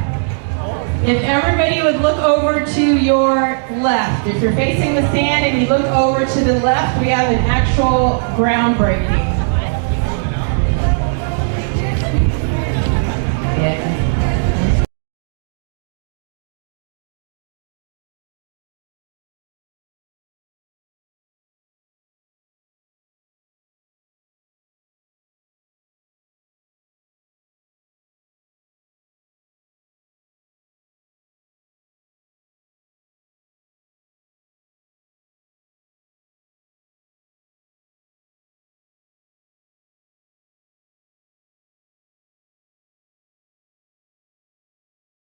If everybody would look over to your left, if you're facing the stand and you look over to the left, we have an actual groundbreaking.